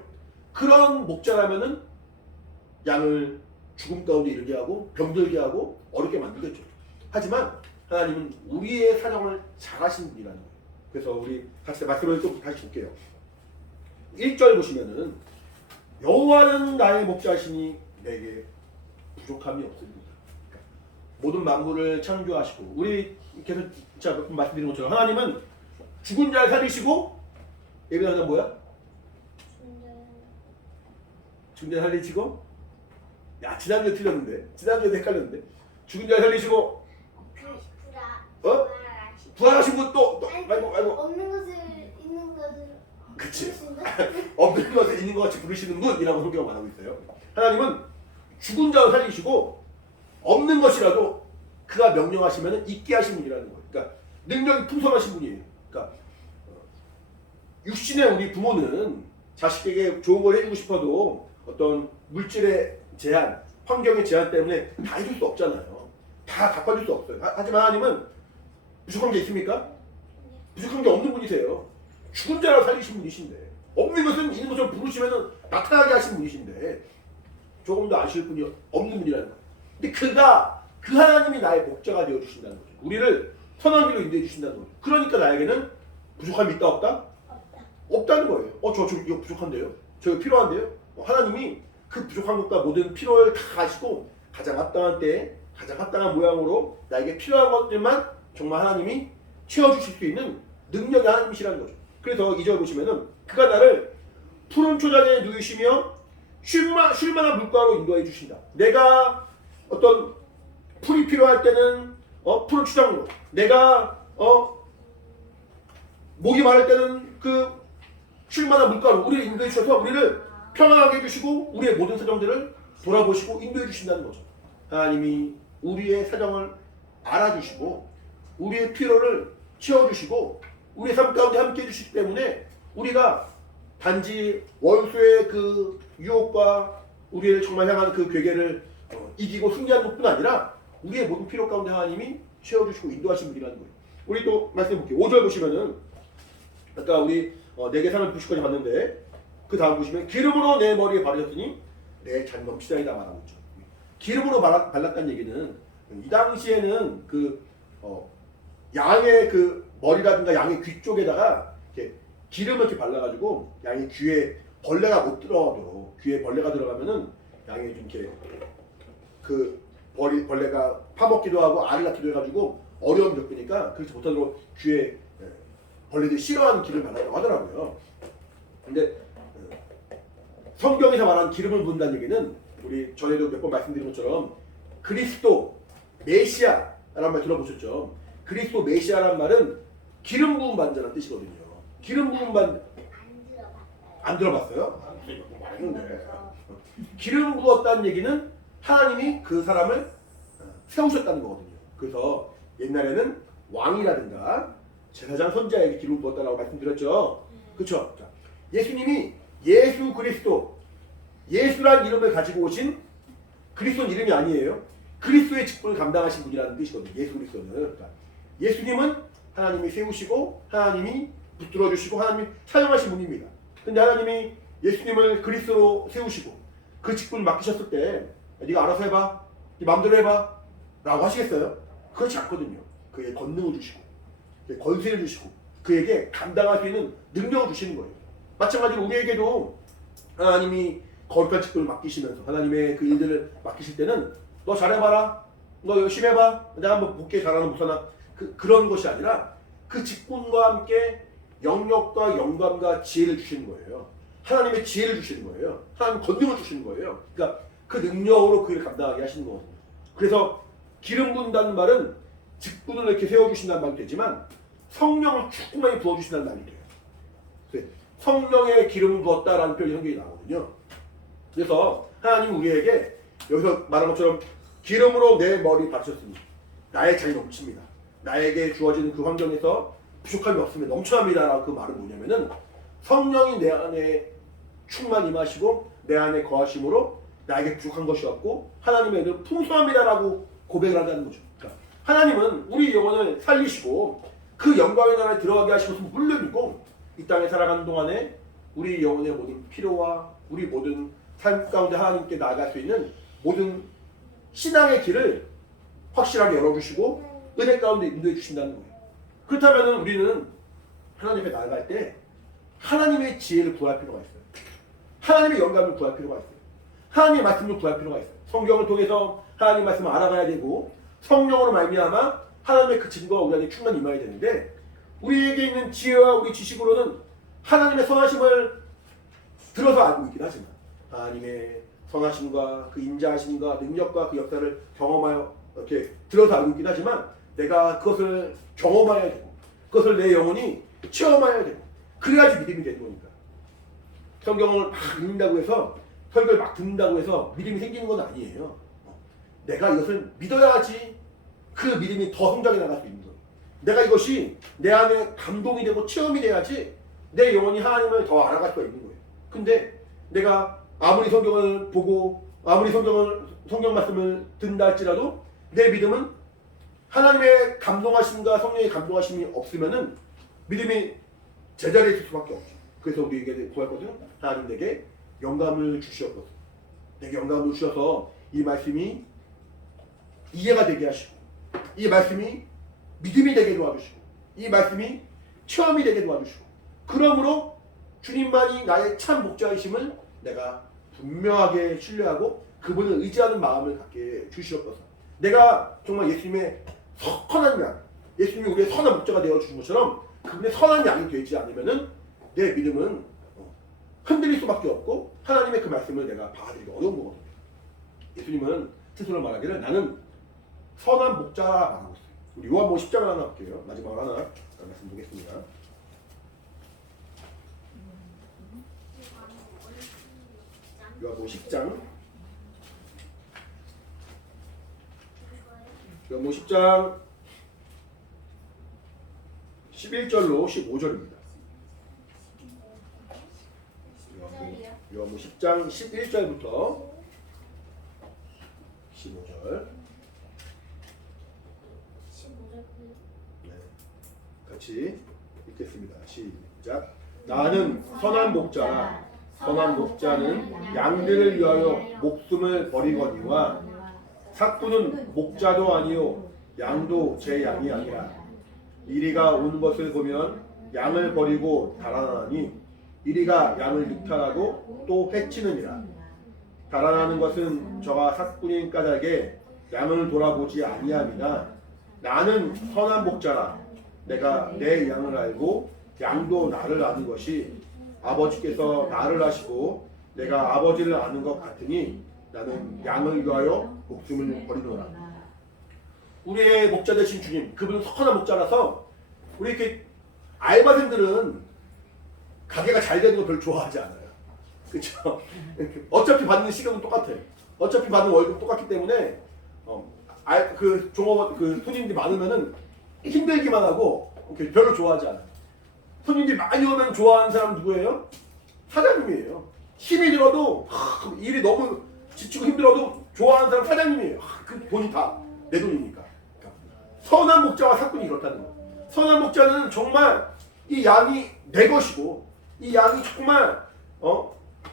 그런 목자라면은 양을 죽음 가운데 이르게 하고 병들게 하고 어렵게 만들겠죠. 하지만 하나님은 우리의 사정을 잘 하시는 분이라는 거예요. 그래서 우리 같이 말씀을 좀 다시 볼게요. 1절 보시면은 여호와는 나의 목자시니 내게 부족함이 없습니다. 모든 만물을 창조하시고 우리 계속 제가 몇 번 말씀드린 것처럼 하나님은 죽은 자를 살리시고 예배하는 뭐야? 죽은 자를 살리시고 야 지난주에 틀렸는데 지난주에 헷갈렸는데 죽은 자를 살리시고 부활하신 분 또 아이고 없는 것을 있는 것을 그치 부르신다? 없는 것을 있는 것 같이 부르시는 분이라고 성경은 말하고 있어요. 하나님은 죽은 자를 살리시고 없는 것이라도 그가 명령하시면 있게 하신 분이라는 거예요. 그러니까 능력이 풍성하신 분이에요. 그러니까 육신의 우리 부모는 자식에게 좋은 걸 해주고 싶어도 어떤 물질의 제한, 환경의 제한 때문에 다 해줄 수 없잖아요. 다 갚아줄 수 없어요. 하지만 하나님은 부족한 게 있습니까? 부족한 게 없는 분이세요. 죽은 자를 살리신 분이신데 없는 것은 있는 것처럼 부르시면 나타나게 하신 분이신데 조금 더 아쉬울 분이 없는 분이라는 거예요. 근데 그 하나님이 나의 목자가 되어주신다는 거죠. 우리를 선한 길로 인도해 주신다는 거죠. 그러니까 나에게는 부족함이 있다 없다? 없다는 거예요. 저 이거 부족한데요? 저 이거 필요한데요? 하나님이 그 부족한 것과 모든 필요를 다 가지고 가장 합당한 때에 가장 합당한 모양으로 나에게 필요한 것들만 정말 하나님이 채워주실 수 있는 능력의 하나님이시라는 거죠. 그래서 2절 보시면은 그가 나를 푸른 초장에 누이시며 쉴만한 물가로 인도해 주신다. 내가 어떤 풀이 필요할 때는 푸른 초장으로, 내가 목이 마를 때는 그 쉴만한 물가로 우리를 인도해 주셔서 우리를 평안하게 해주시고 우리의 모든 사정들을 돌아보시고 인도해 주신다는 거죠. 하나님이 우리의 사정을 알아주시고 우리의 필요를 채워주시고 우리의 삶 가운데 함께 해주시기 때문에 우리가 단지 원수의 그 유혹과 우리를 정말 향하는 그 괴계를 이기고 승리하는 것뿐 아니라 우리의 모든 필요 가운데 하나님이 채워주시고 인도하신 분이라는 거예요. 우리 또 말씀해 볼게요. 5절 보시면은 아까 우리 내게 상을 부시까지 봤는데 그 다음 보시면 기름으로 내 머리에 바르셨더니 내 잔 넘치다이다 말하고 있죠. 기름으로 발랐다는 얘기는 이 당시에는 양의 그 머리라든가 양의 귀 쪽에다가 이렇게 기름을 이렇게 발라가지고 양의 귀에 벌레가 못 들어가도록 귀에 벌레가 들어가면은 양이 좀 이렇게 그 벌레가 파먹기도 하고 알을 낳기도 해가지고 어려움이 겪으니까 그렇지 못하도록 귀에 벌레들이 싫어하는 기름을 발랐다고 하더라고요. 근데 성경에서 말하는 기름을 부은다는 얘기는 우리 전에도 몇 번 말씀드린 것처럼 그리스도 메시아라는 말 들어보셨죠? 그리스도 메시아라는 말은 기름 부음 받는다는 뜻이거든요. 기름 부음 받는 안 들어봤어요? 맞는데 기름 부었다는 얘기는 하나님이 그 사람을 세우셨다는 거거든요. 그래서 옛날에는 왕이라든가 제사장 선지자에게 기름 부었다라고 말씀드렸죠. 그렇죠? 예수님이 예수 그리스도 예수란 이름을 가지고 오신 그리스도는 이름이 아니에요. 그리스도의 직분을 감당하신 분이라는 뜻이거든요. 예수 그리스도는. 그러니까 예수님은 하나님이 세우시고 하나님이 붙들어 주시고 하나님이 사용하신 분입니다. 근데 하나님이 예수님을 그리스도로 세우시고 그 직분을 맡기셨을 때 네가 알아서 해봐, 네 마음대로 해봐 라고 하시겠어요? 그렇지 않거든요. 그에게 권능을 주시고 그에게 권세를 주시고 그에게 감당할 수 있는 능력을 주시는 거예요. 마찬가지로 우리에게도 하나님이 거룩한 직분을 맡기시면서 하나님의 그 일들을 맡기실 때는 너 잘해봐라, 너 열심히 해봐, 내가 한번 볼게 잘하는 못하나 그런 것이 아니라 그 직분과 함께 영역과 영감과 지혜를 주시는 거예요. 하나님의 지혜를 주시는 거예요. 하나님 권능을 주시는 거예요. 그러니까 그 능력으로 그 일을 감당하게 하시는 거거든요. 그래서 기름 부은다는 말은 직분을 이렇게 세워주신다는 말이 되지만 성령을 충분히 부어주신다는 말이 돼요. 성령의 기름을 부었다라는 표현이 성경에 나오거든요. 그래서 하나님 우리에게 여기서 말한 것처럼 기름으로 내 머리 바르셨으니 나의 잔이 넘칩니다. 나에게 주어지는 그 환경에서 부족함이 없으면 넘쳐납니다 라고 그 말은 뭐냐면은 성령이 내 안에 충만 임하시고 내 안에 거하심으로 나에게 부족한 것이 없고 하나님의 은혜는 풍성합니다 라고 고백을 한다는 거죠. 그러니까 하나님은 우리 영혼을 살리시고 그 영광의 나라에 들어가게 하신 것은 물론이고 이 땅에 살아가는 동안에 우리 영혼의 모든 필요와 우리 모든 삶 가운데 하나님께 나아갈 수 있는 모든 신앙의 길을 확실하게 열어주시고 은혜 가운데 인도해 주신다는 거예요. 그렇다면 우리는 하나님 앞에 나아갈 때 하나님의 지혜를 구할 필요가 있어요. 하나님의 영감을 구할 필요가 있어요. 하나님의 말씀을 구할 필요가 있어요. 성경을 통해서 하나님의 말씀을 알아가야 되고 성령으로 말미암아 하나님의 그 증거가 우리에게 충만히 임해야 되는데 우리에게 있는 지혜와 우리 지식으로는 하나님의 선하심을 들어서 알고 있긴 하지만 하나님의 선하심과 그 인자하심과 능력과 그 역사를 경험하여 이렇게 들어서 알고 있긴 하지만 내가 그것을 경험해야 되고 그것을 내 영혼이 체험해야 되고 그래야지 믿음이 되는 거니까. 성경을 막 읽는다고 해서 설교를 막 듣는다고 해서 믿음이 생기는 건 아니에요. 내가 이것을 믿어야지 그 믿음이 더 성장해 나갈 수 있는 거예요. 내가 이것이 내 안에 감동이 되고 체험이 돼야지 내 영혼이 하나님을 더 알아갈 수가 있는 거예요. 근데 내가 아무리 성경을 보고 아무리 성경 말씀을 듣는다 할지라도 내 믿음은 하나님의 감동하심과 성령의 감동하심이 없으면은 믿음이 제자리에 있을 수밖에 없죠. 그래서 우리에게 구할 것은 하나님 내게 영감을 주시옵소서. 내게 영감을 주셔서 이 말씀이 이해가 되게 하시고 이 말씀이 믿음이 되게 도와주시고 이 말씀이 체험이 되게 도와주시고 그러므로 주님만이 나의 참 목자이심을 내가 분명하게 신뢰하고 그분을 의지하는 마음을 갖게 주시옵소서. 내가 정말 예수님의 선한 양, 예수님이 우리의 선한 목자가 되어주신 것처럼 그분의 선한 양이 되지 않으면은 내 믿음은 흔들릴 수밖에 없고 하나님의 그 말씀을 내가 받아들이기 어려운 거거든요. 예수님은 스스로 말하기를 나는 선한 목자라 말하고 있어요. 우리 요한복음 10장을 하나 볼게요. 마지막으로 하나 말씀 보겠습니다. 요한복음 10장 요한복음 10장 11절로 15절입니다. 요한복음 10장 11절부터 15절 네, 같이 읽겠습니다. 시작. 나는 선한 목자라 선한 목자는 양들을 위하여 목숨을 버리거니와 삭부는 목자도 아니요 양도 제 양이 아니라 이리가 온 것을 보면 양을 버리고 달아나니 이리가 양을 육탈하고 또 해치느니라. 달아나는 것은 저가 삭군인 까닭에 양을 돌아보지 아니함이나 나는 선한 목자라 내가 내 양을 알고 양도 나를 아는 것이 아버지께서 나를 아시고 내가 아버지를 아는 것 같으니 나는 양을 위하여 목숨을 버리노라. 우리의 목자 되신 주님, 그분은 선한 목자라서 우리 이렇게 알바생들은 가게가 잘 되는 거 별로 좋아하지 않아요. 그렇죠? 어차피 받는 시급은 똑같아요. 어차피 받는 월급 똑같기 때문에 그 종업 그 손님들이 많으면은 힘들기만 하고 별로 좋아하지 않아요. 손님들이 많이 오면 좋아하는 사람은 누구예요? 사장님이에요. 힘이 들어도 일이 너무 지치고 힘들어도 좋아하는 사람 사장님이에요. 그 돈이 다 내 돈이니까. 선한 목자와 사꾼이 그렇다는 거예요. 선한 목자는 정말 이 양이 내 것이고 이 양이 정말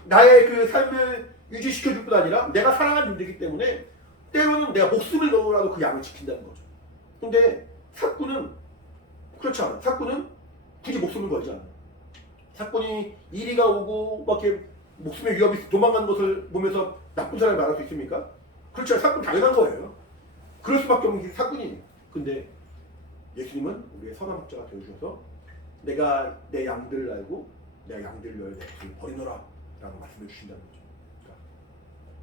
나의 그 삶을 유지시켜 줄 뿐 아니라 내가 사랑하는 분들이기 때문에 때로는 내가 목숨을 걸고라도 그 양을 지킨다는 거죠. 근데 사꾼은 그렇지 않아. 사꾼은 굳이 목숨을 걸지 않아. 사꾼이 이리가 오고 막 이렇게 목숨의 위협이 도망가는 것을 보면서 나쁜 사람이 말할 수 있습니까? 그렇지 않아. 사꾼 당연한 거예요. 그럴 수밖에 없는 게 사꾼이에요. 근데 예수님은 우리의 선한 목자가 되어주셔서 내가 내 양들을 알고 내가 양들을 위하여 내 목숨을 버리노라 라고 말씀해 주신다는 거죠. 그러니까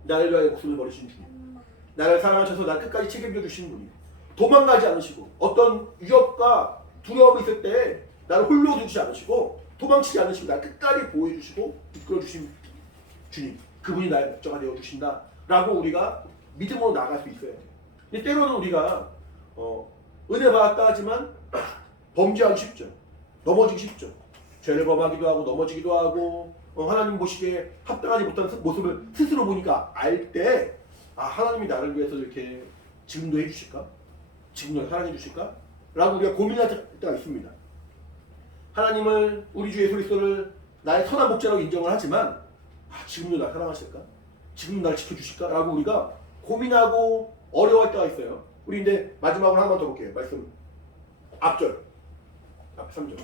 나를 위하여 목숨을 버리신 주님, 나를 사랑하셔서 날 끝까지 책임져 주시는 분이 도망가지 않으시고 어떤 위협과 두려움이 있을 때 나를 홀로 두지 않으시고 도망치지 않으시고 날 끝까지 보호해 주시고 이끌어 주신 주님, 그분이 나의 목자가 되어 주신다 라고 우리가 믿음으로 나아갈 수 있어야 돼요. 근데 때로는 우리가 은혜 받았다 하지만 범죄하기 쉽죠. 넘어지기 쉽죠. 죄를 범하기도 하고 넘어지기도 하고 하나님 보시기에 합당하지 못한 모습을 스스로 보니까 알 때 하나님이 나를 위해서 이렇게 지금도 해주실까? 지금도 사랑해 주실까? 라고 우리가 고민할 때가 있습니다. 하나님을 우리 주 예수 그리스도를 나의 선한 목자라고 인정을 하지만 지금도 날 사랑하실까? 지금도 날 지켜주실까? 라고 우리가 고민하고 어려워할 때가 있어요. 우리 이제 마지막으로 한 번 더 볼게요. 말씀 앞절 앞 3절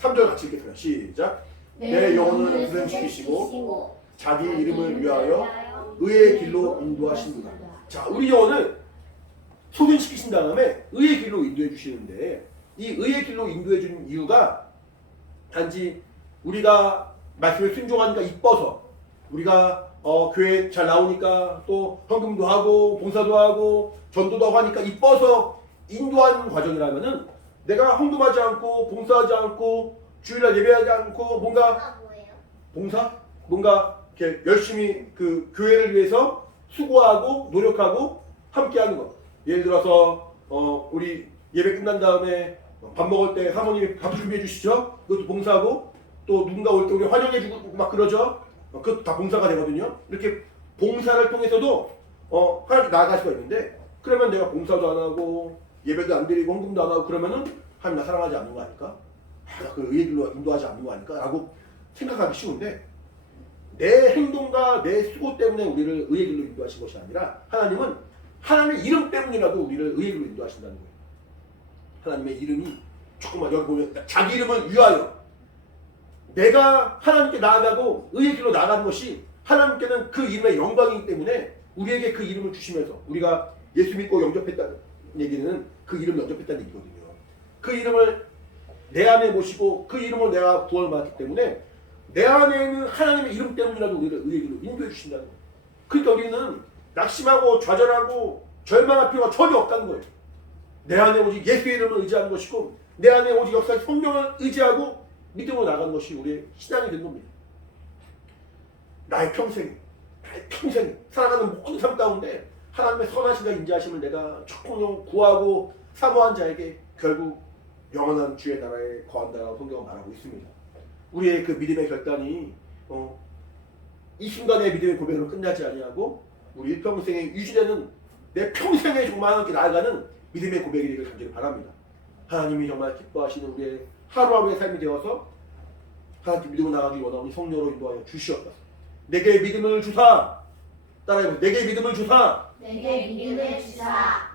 3절 같이 읽겠습니다. 시작. 내 영혼을 구원시키시고 자기 이름을 위하여 의의 길로 인도하십니다. 자, 우리 영혼을 소생시키신 다음에 의의 길로 인도해 주시는데, 이 의의 길로 인도해 주는 이유가 단지 우리가 말씀에 순종하니까 이뻐서, 우리가 교회 잘 나오니까 또 헌금도 하고 봉사도 하고 전도도 하니까 이뻐서 인도하는 과정이라면은, 내가 헌금하지 않고 봉사하지 않고 주일날 예배하지 않고 뭔가 뭐예요? 봉사? 뭔가 이렇게 열심히 그 교회를 위해서 수고하고 노력하고 함께하는 것. 예를 들어서 우리 예배 끝난 다음에 밥 먹을 때 사모님이 밥 준비해 주시죠. 그것도 봉사고, 또 누군가 올 때 우리 환영해 주고 막 그러죠. 그것도 다 봉사가 되거든요. 이렇게 봉사를 통해서도 하나님 나아갈 수가 있는데, 그러면 내가 봉사도 안 하고 예배도 안 드리고 헌금도 안 하고 그러면은 하나님 나 사랑하지 않는 거 아닐까? 나 그 의의 길로 인도하지 않는 거 아닐까? 라고 생각하기 쉬운데, 내 행동과 내 수고 때문에 우리를 의의 길로 인도하신 것이 아니라, 하나님은 하나님의 이름 때문이라도 우리를 의의 길로 인도하신다는 거예요. 하나님의 이름이, 조금만 여기 보면 자기 이름을 위하여, 내가 하나님께 나아가고 의의 길로 나아가는 것이 하나님께는 그 이름의 영광이기 때문에 우리에게 그 이름을 주시면서, 우리가 예수 믿고 영접했다는 얘기는 그 이름을 영접했다는 얘기거든요. 그 이름을 내 안에 모시고 그 이름으로 내가 구원을 받았기 때문에 내 안에 있는 하나님의 이름 때문이라도 우리를 의의 길로 인도해 주신다는 거예요. 그러니까 우리는 낙심하고 좌절하고 절망할 필요가 전혀 없다는 거예요. 내 안에 오직 예수의 이름을 의지하는 것이고, 내 안에 오직 역사의 성령을 의지하고 믿음으로 나가는 것이 우리의 신앙이 된 겁니다. 나의 평생 살아가는 모든 삶 가운데 하나님의 선하심과 인자하심을 내가 조금 구하고 사모한 자에게 결국 영원한 주의 나라에 거한다라고 성경은 말하고 있습니다. 우리의 그 믿음의 결단이 이 순간의 믿음의 고백으로 끝나지 아니하고 우리 일평생에 유지되는, 내 평생에 정말 하나님께 나아가는 믿음의 고백이 되기를 간절히 바랍니다. 하나님이 정말 기뻐하시는 우리의 하루하루의 삶이 되어서 하나님께 믿음으로 나가기 원하오니 성령으로 인도하여 주시옵소서. 내게 믿음을 주사, 따라해보세요. 내게 믿음을 주사. 내게 믿음을 주사.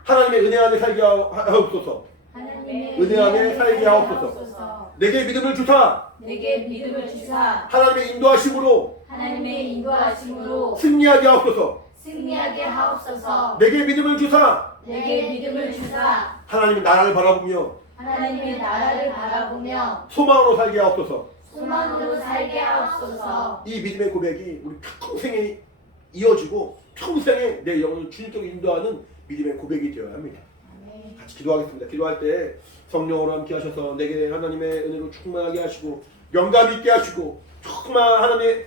하나님의 은혜 안에 살게 하옵소서. 은혜 안에 살게 하옵소서. 내게 믿음을 주사. 내게 믿음을 주사. 하나님의 인도하심으로 하나님의 인도하심으로 승리하게 하옵소서. 승리하게 하옵소서. 내게 믿음을 주사. 내게 믿음을 주사. 하나님의 나라를 바라보며 하나님의 나라를 바라보며 소망으로 살게 하옵소서. 소망으로 살게 하옵소서. 이 믿음의 고백이 우리 평생에 이어지고 평생에 내 영혼을 주님께로 인도하는 믿음의 고백이 되어야 합니다. 같이 기도하겠습니다. 기도할 때 성령으로 함께 하셔서 내게 하나님의 은혜로 충만하게 하시고 영감 있게 하시고, 정말 하나님의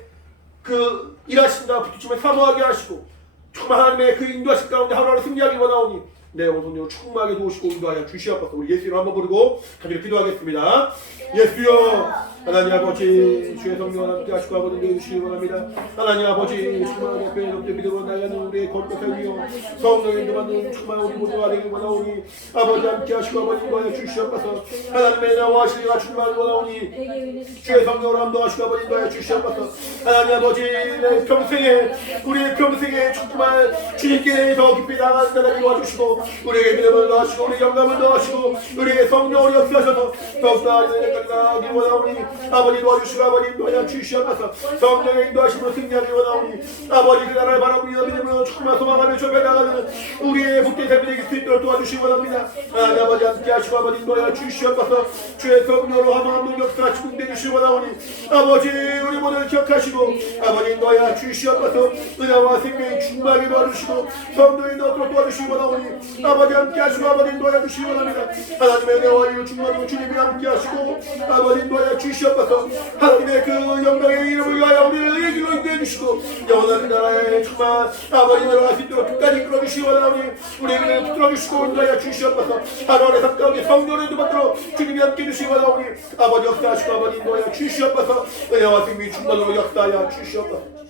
그 일하신다 부딪힘을 사모하게 하시고, 정말 하나님의 그 인도하신 가운데 하루하루 승리하기 원하오니 내 영혼 성령으로 충만하게 도우시고 인도하여 주시옵소서. 우리 예수 이름 한번 부르고 간절히 기도하겠습니다. 예수여, 하나님 아버지, 주의 성령과 함께 하시고 아버지 되어 주시기 원합니다. 하나님 아버지, 충만하게 앞에 넘게 믿음으로 나가는 우리의 거룩한 삶이요 성령의 인도받는 충만한 우리 모두가 되길 원하오니 아버지 함께 하시고 아버지 인도하여 주시옵소서. 하나님의 나와 하시리가 충만을 원하오니 주의 성령으로 함도하시고 아버지 인도하여 주시옵소서. 하나님 아버지, 내 평생에 우리의 평생에 정말 주님께 더 깊이 나아가는 자들이 도와주시고 우리에게 믿음을 더하시고 우리의 영감을 더하시고 우리의 성령으로 역사하셔서 더욱더 하나님의 가기 원하오니 아버지 도와주시고 아버지 인도하여 주시옵소서. 성령의 인도하심으로 승리하기 원하오니 아버지 그 나라를 바라보며 믿음으로 정말 소망하며 좁혀나가는 우리의 복된 삶이 되길 수 있도록 도와주시기 원합니다. 하나님 아버지 함께 하시고 아버지 인도하여 주시옵소서. 주의 성령으로 하나님 역사하시고 응대주시기 원하오니 아버지 우리 모두를 기억하시고 아버지 인도하여 주시옵소서. 은혜와 생명이 충만하게 도와주시고 성령의 인도로 도와주시기 원하오니 아버지 함께 하시고 아버지 인도하여 주시기 원합니다. 하나님의 은혜와 이유 충만하고 주님이 함께 하시고 아버지 인도하여 주시옵소서. 하나님의 그 영광의 이름을 위하여 우리를 의의 길로 인도해 주시고 영원한 그 나라에 정말 아버지 나라갈 수 있도록 끝까지 이끌어 주시기 원하오니 우리의 믿음을 붙들어 주시고 인도하여 주시옵소서. 하루하루 삶 가운데 성령의 인도받도록 주님이 함께 해주시기 원하오니 아버지 역사하시고 아버지 인도하여 주시옵소서. 은혜와 생명이 충만으로 역사하여 주시옵소서.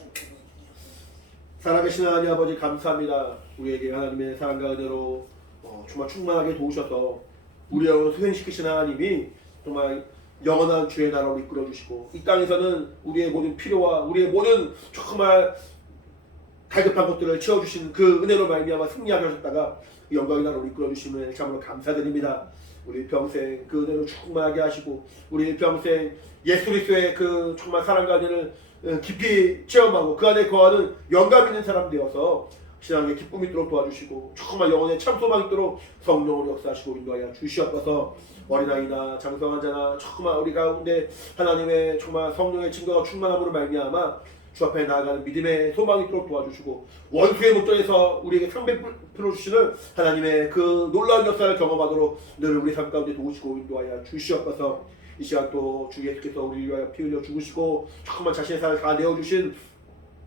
살아계신 하나님 아버지 감사합니다. 우리에게 하나님의 사랑과 은혜로 정말 충만하게 도우셔서 우리를 수행시키신 하나님이 정말 영원한 주의 나라로 이끌어 주시고 이 땅에서는 우리의 모든 필요와 우리의 모든 정말 갈급한 것들을 채워주시는 그 은혜로 말미암아 승리하게 하셨다가 영광의 나라로 이끌어 주심을 참으로 감사드립니다. 우리 평생 그 은혜로 충만하게 하시고 우리 평생 예수 그리스도의 그 정말 사랑과 은혜를 깊이 체험하고 그 안에 거하는 영감 있는 사람 되어서 신앙의 기쁨이 있도록 도와주시고 정말 영혼의 참소망이 있도록 성령으로 역사하시고 인도하여 주시옵소서. 어린아이나 장성한 자나 정말 우리 가운데 하나님의 정말 성령의 증거가 충만함으로 말미암아 주 앞에 나아가는 믿음의 소망이 있도록 도와주시고 원수의 목전에서 우리에게 상배 풀어주시는 하나님의 그 놀라운 역사를 경험하도록 늘 우리 삶 가운데 도우시고 인도하여 주시옵소서. 이 시간 또 주 예수께서 우리를 위하여 피 흘려 죽으시고 정말 자신의 삶을 다 내어주신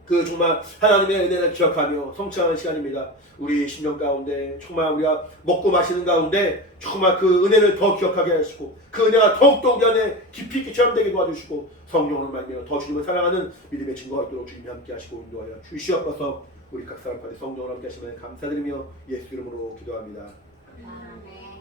그 정말 하나님의 은혜를 기억하며 성취하는 시간입니다. 우리 심령 가운데 정말 우리가 먹고 마시는 가운데 정말 그 은혜를 더 기억하게 하시고 그 은혜가 더욱더 우리 안에 깊이 있게 체험되게 도와주시고 성령으로 말미암아 더 주님을 사랑하는 믿음의 증거가 있도록 주님이 함께 하시고 인도하여 주시옵소서. 우리 각 사람 가운데 성령으로 함께 하시면 감사드리며 예수 이름으로 기도합니다. 아멘.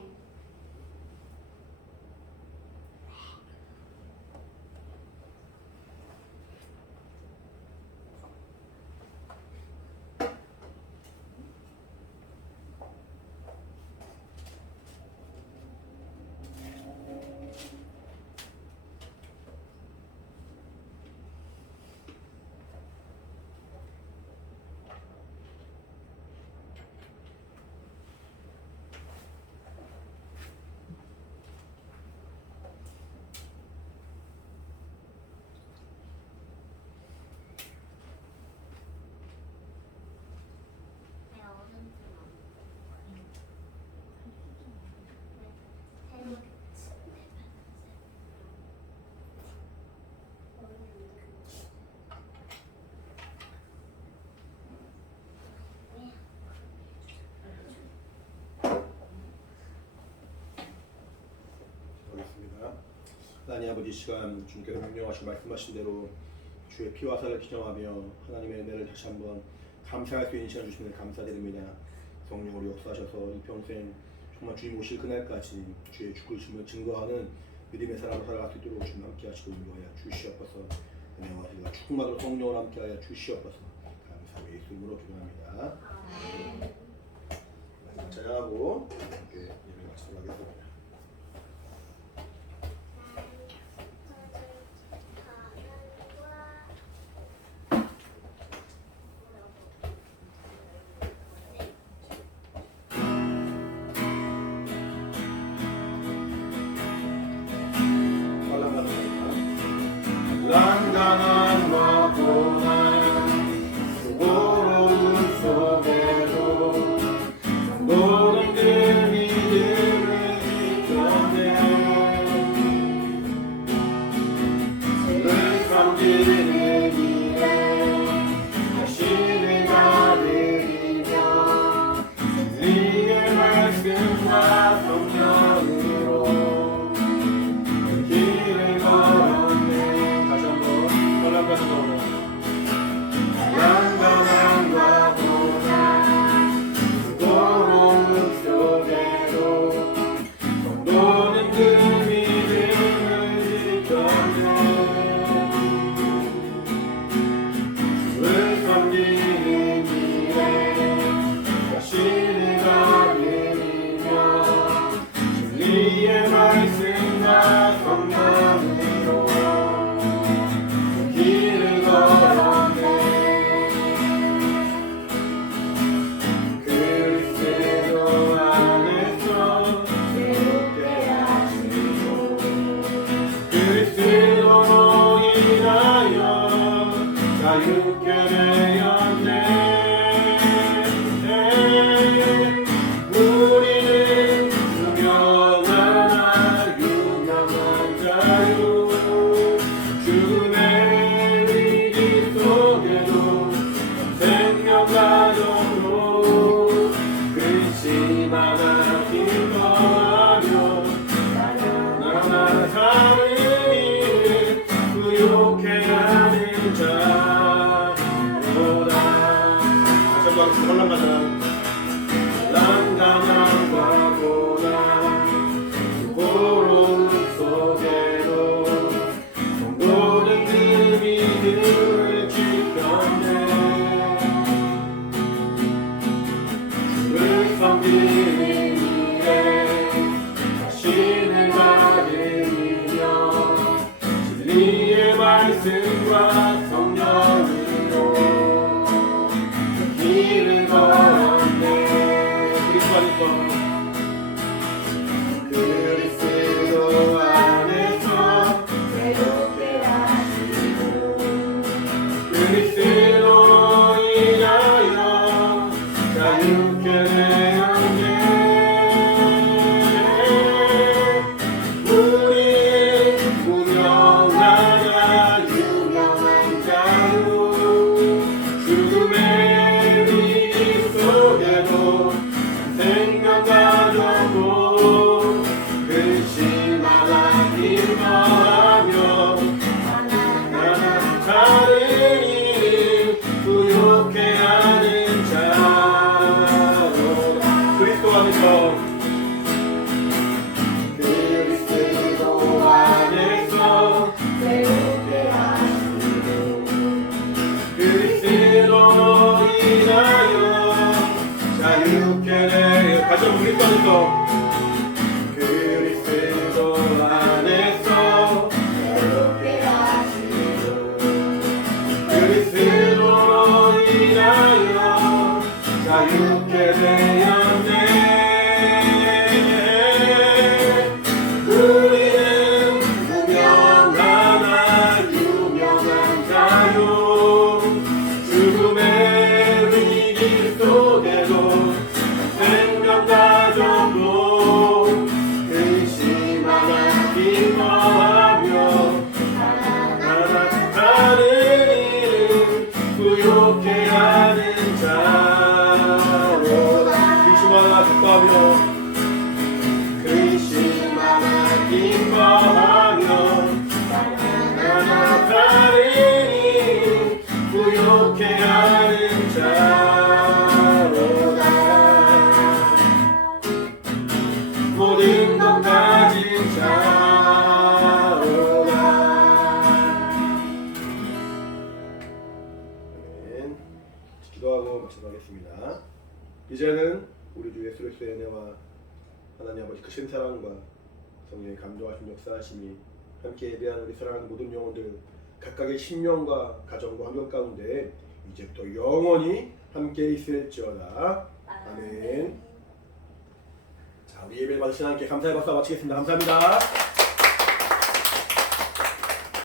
하나님 아버지 시간 주님께서 명령하시고 말씀하신 대로 주의 피와 살을 기정하며 하나님의 은혜를 다시 한번 감사할 수 있는 시간 주시면 감사드립니다. 성령으로 역사하셔서 일평생 정말 주님 오실 그날까지 주의 죽으심을 증거하는 믿음의 사람으로 살아갈 수 있도록 주님 함께 하시고 인도하여 주시옵소서. 은혜와 우리가 축복받으러 성령을 함께 하여 주시옵소서. 감사의 예수 이름으로 기도합니다. 말씀 찬양하고 함께 예배 마치도록 하겠습니다. 난감함과 고난 수고로움 속에도 모든 그 믿음을 지켜내 늘 섬기는 일에 자신을 다드리며 진리의 말씀과 성령으로 그 길을 걸었네. 양강함과 고난 수고로움 속에도 성도는 그 믿음을 지켜내 주를 섬기는 일에 자신을 다드리며 진리의 말씀과 성령으로 길을 걸었네. 그리스도 안에서 새롭게 하시고 그리스도로 인하여 자유케 되었네. 우리는 유명한 자유 주의 위기 속에도 생명가정으로 근심하나 기뻐하며 나나 사는 일을 부욕해 하는 자 말씀과 성령으로 그 길을 걸었네. 그리스도 안에서 그리스도 안에서 새롭게 하시고 그리스도로 인하여 자유케 되었네. 우리 무명하나 유명한 자유 죽음의 위기 속에도 생명 가져고 근심하나 기뻐하며 다른 이를 부욕해 하는 자로 그리스도 안에서 그리스도 안에서 새롭게 하시고 그리스도로 인하여 자유케 되어 다시 한번 그리스도 안에서 그리스도 안에서 새롭게 하시고 그리스도로 인하여 자유케 되었네. 우리는 무명하나 유명한 자유 죽음의 위기 속에도 생명 가졌고 근심하나 기뻐하며 다른 일을 부욕해 하는 자로 근심하나 기뻐하며 근심하나 기뻐하며 다른 일을 부욕해 하는 자로다. 모든 것 가진 자로다. 아멘. 기도하고 마치도록하겠습니다. 이제는 우리 주 예수 그리스도의 은혜와 하나님 아버지 크신 사랑과 성령의 감동하신 역사하심이 함께 예배하는 우리 사랑하는 모든 영혼들 각각의 심령과 가정과 환경 가운데 이제부터 영원히 함께 있을지어다. 아멘. 자, 우리 예배 받으신 하나님께 감사의 박수 마치겠습니다. 감사합니다.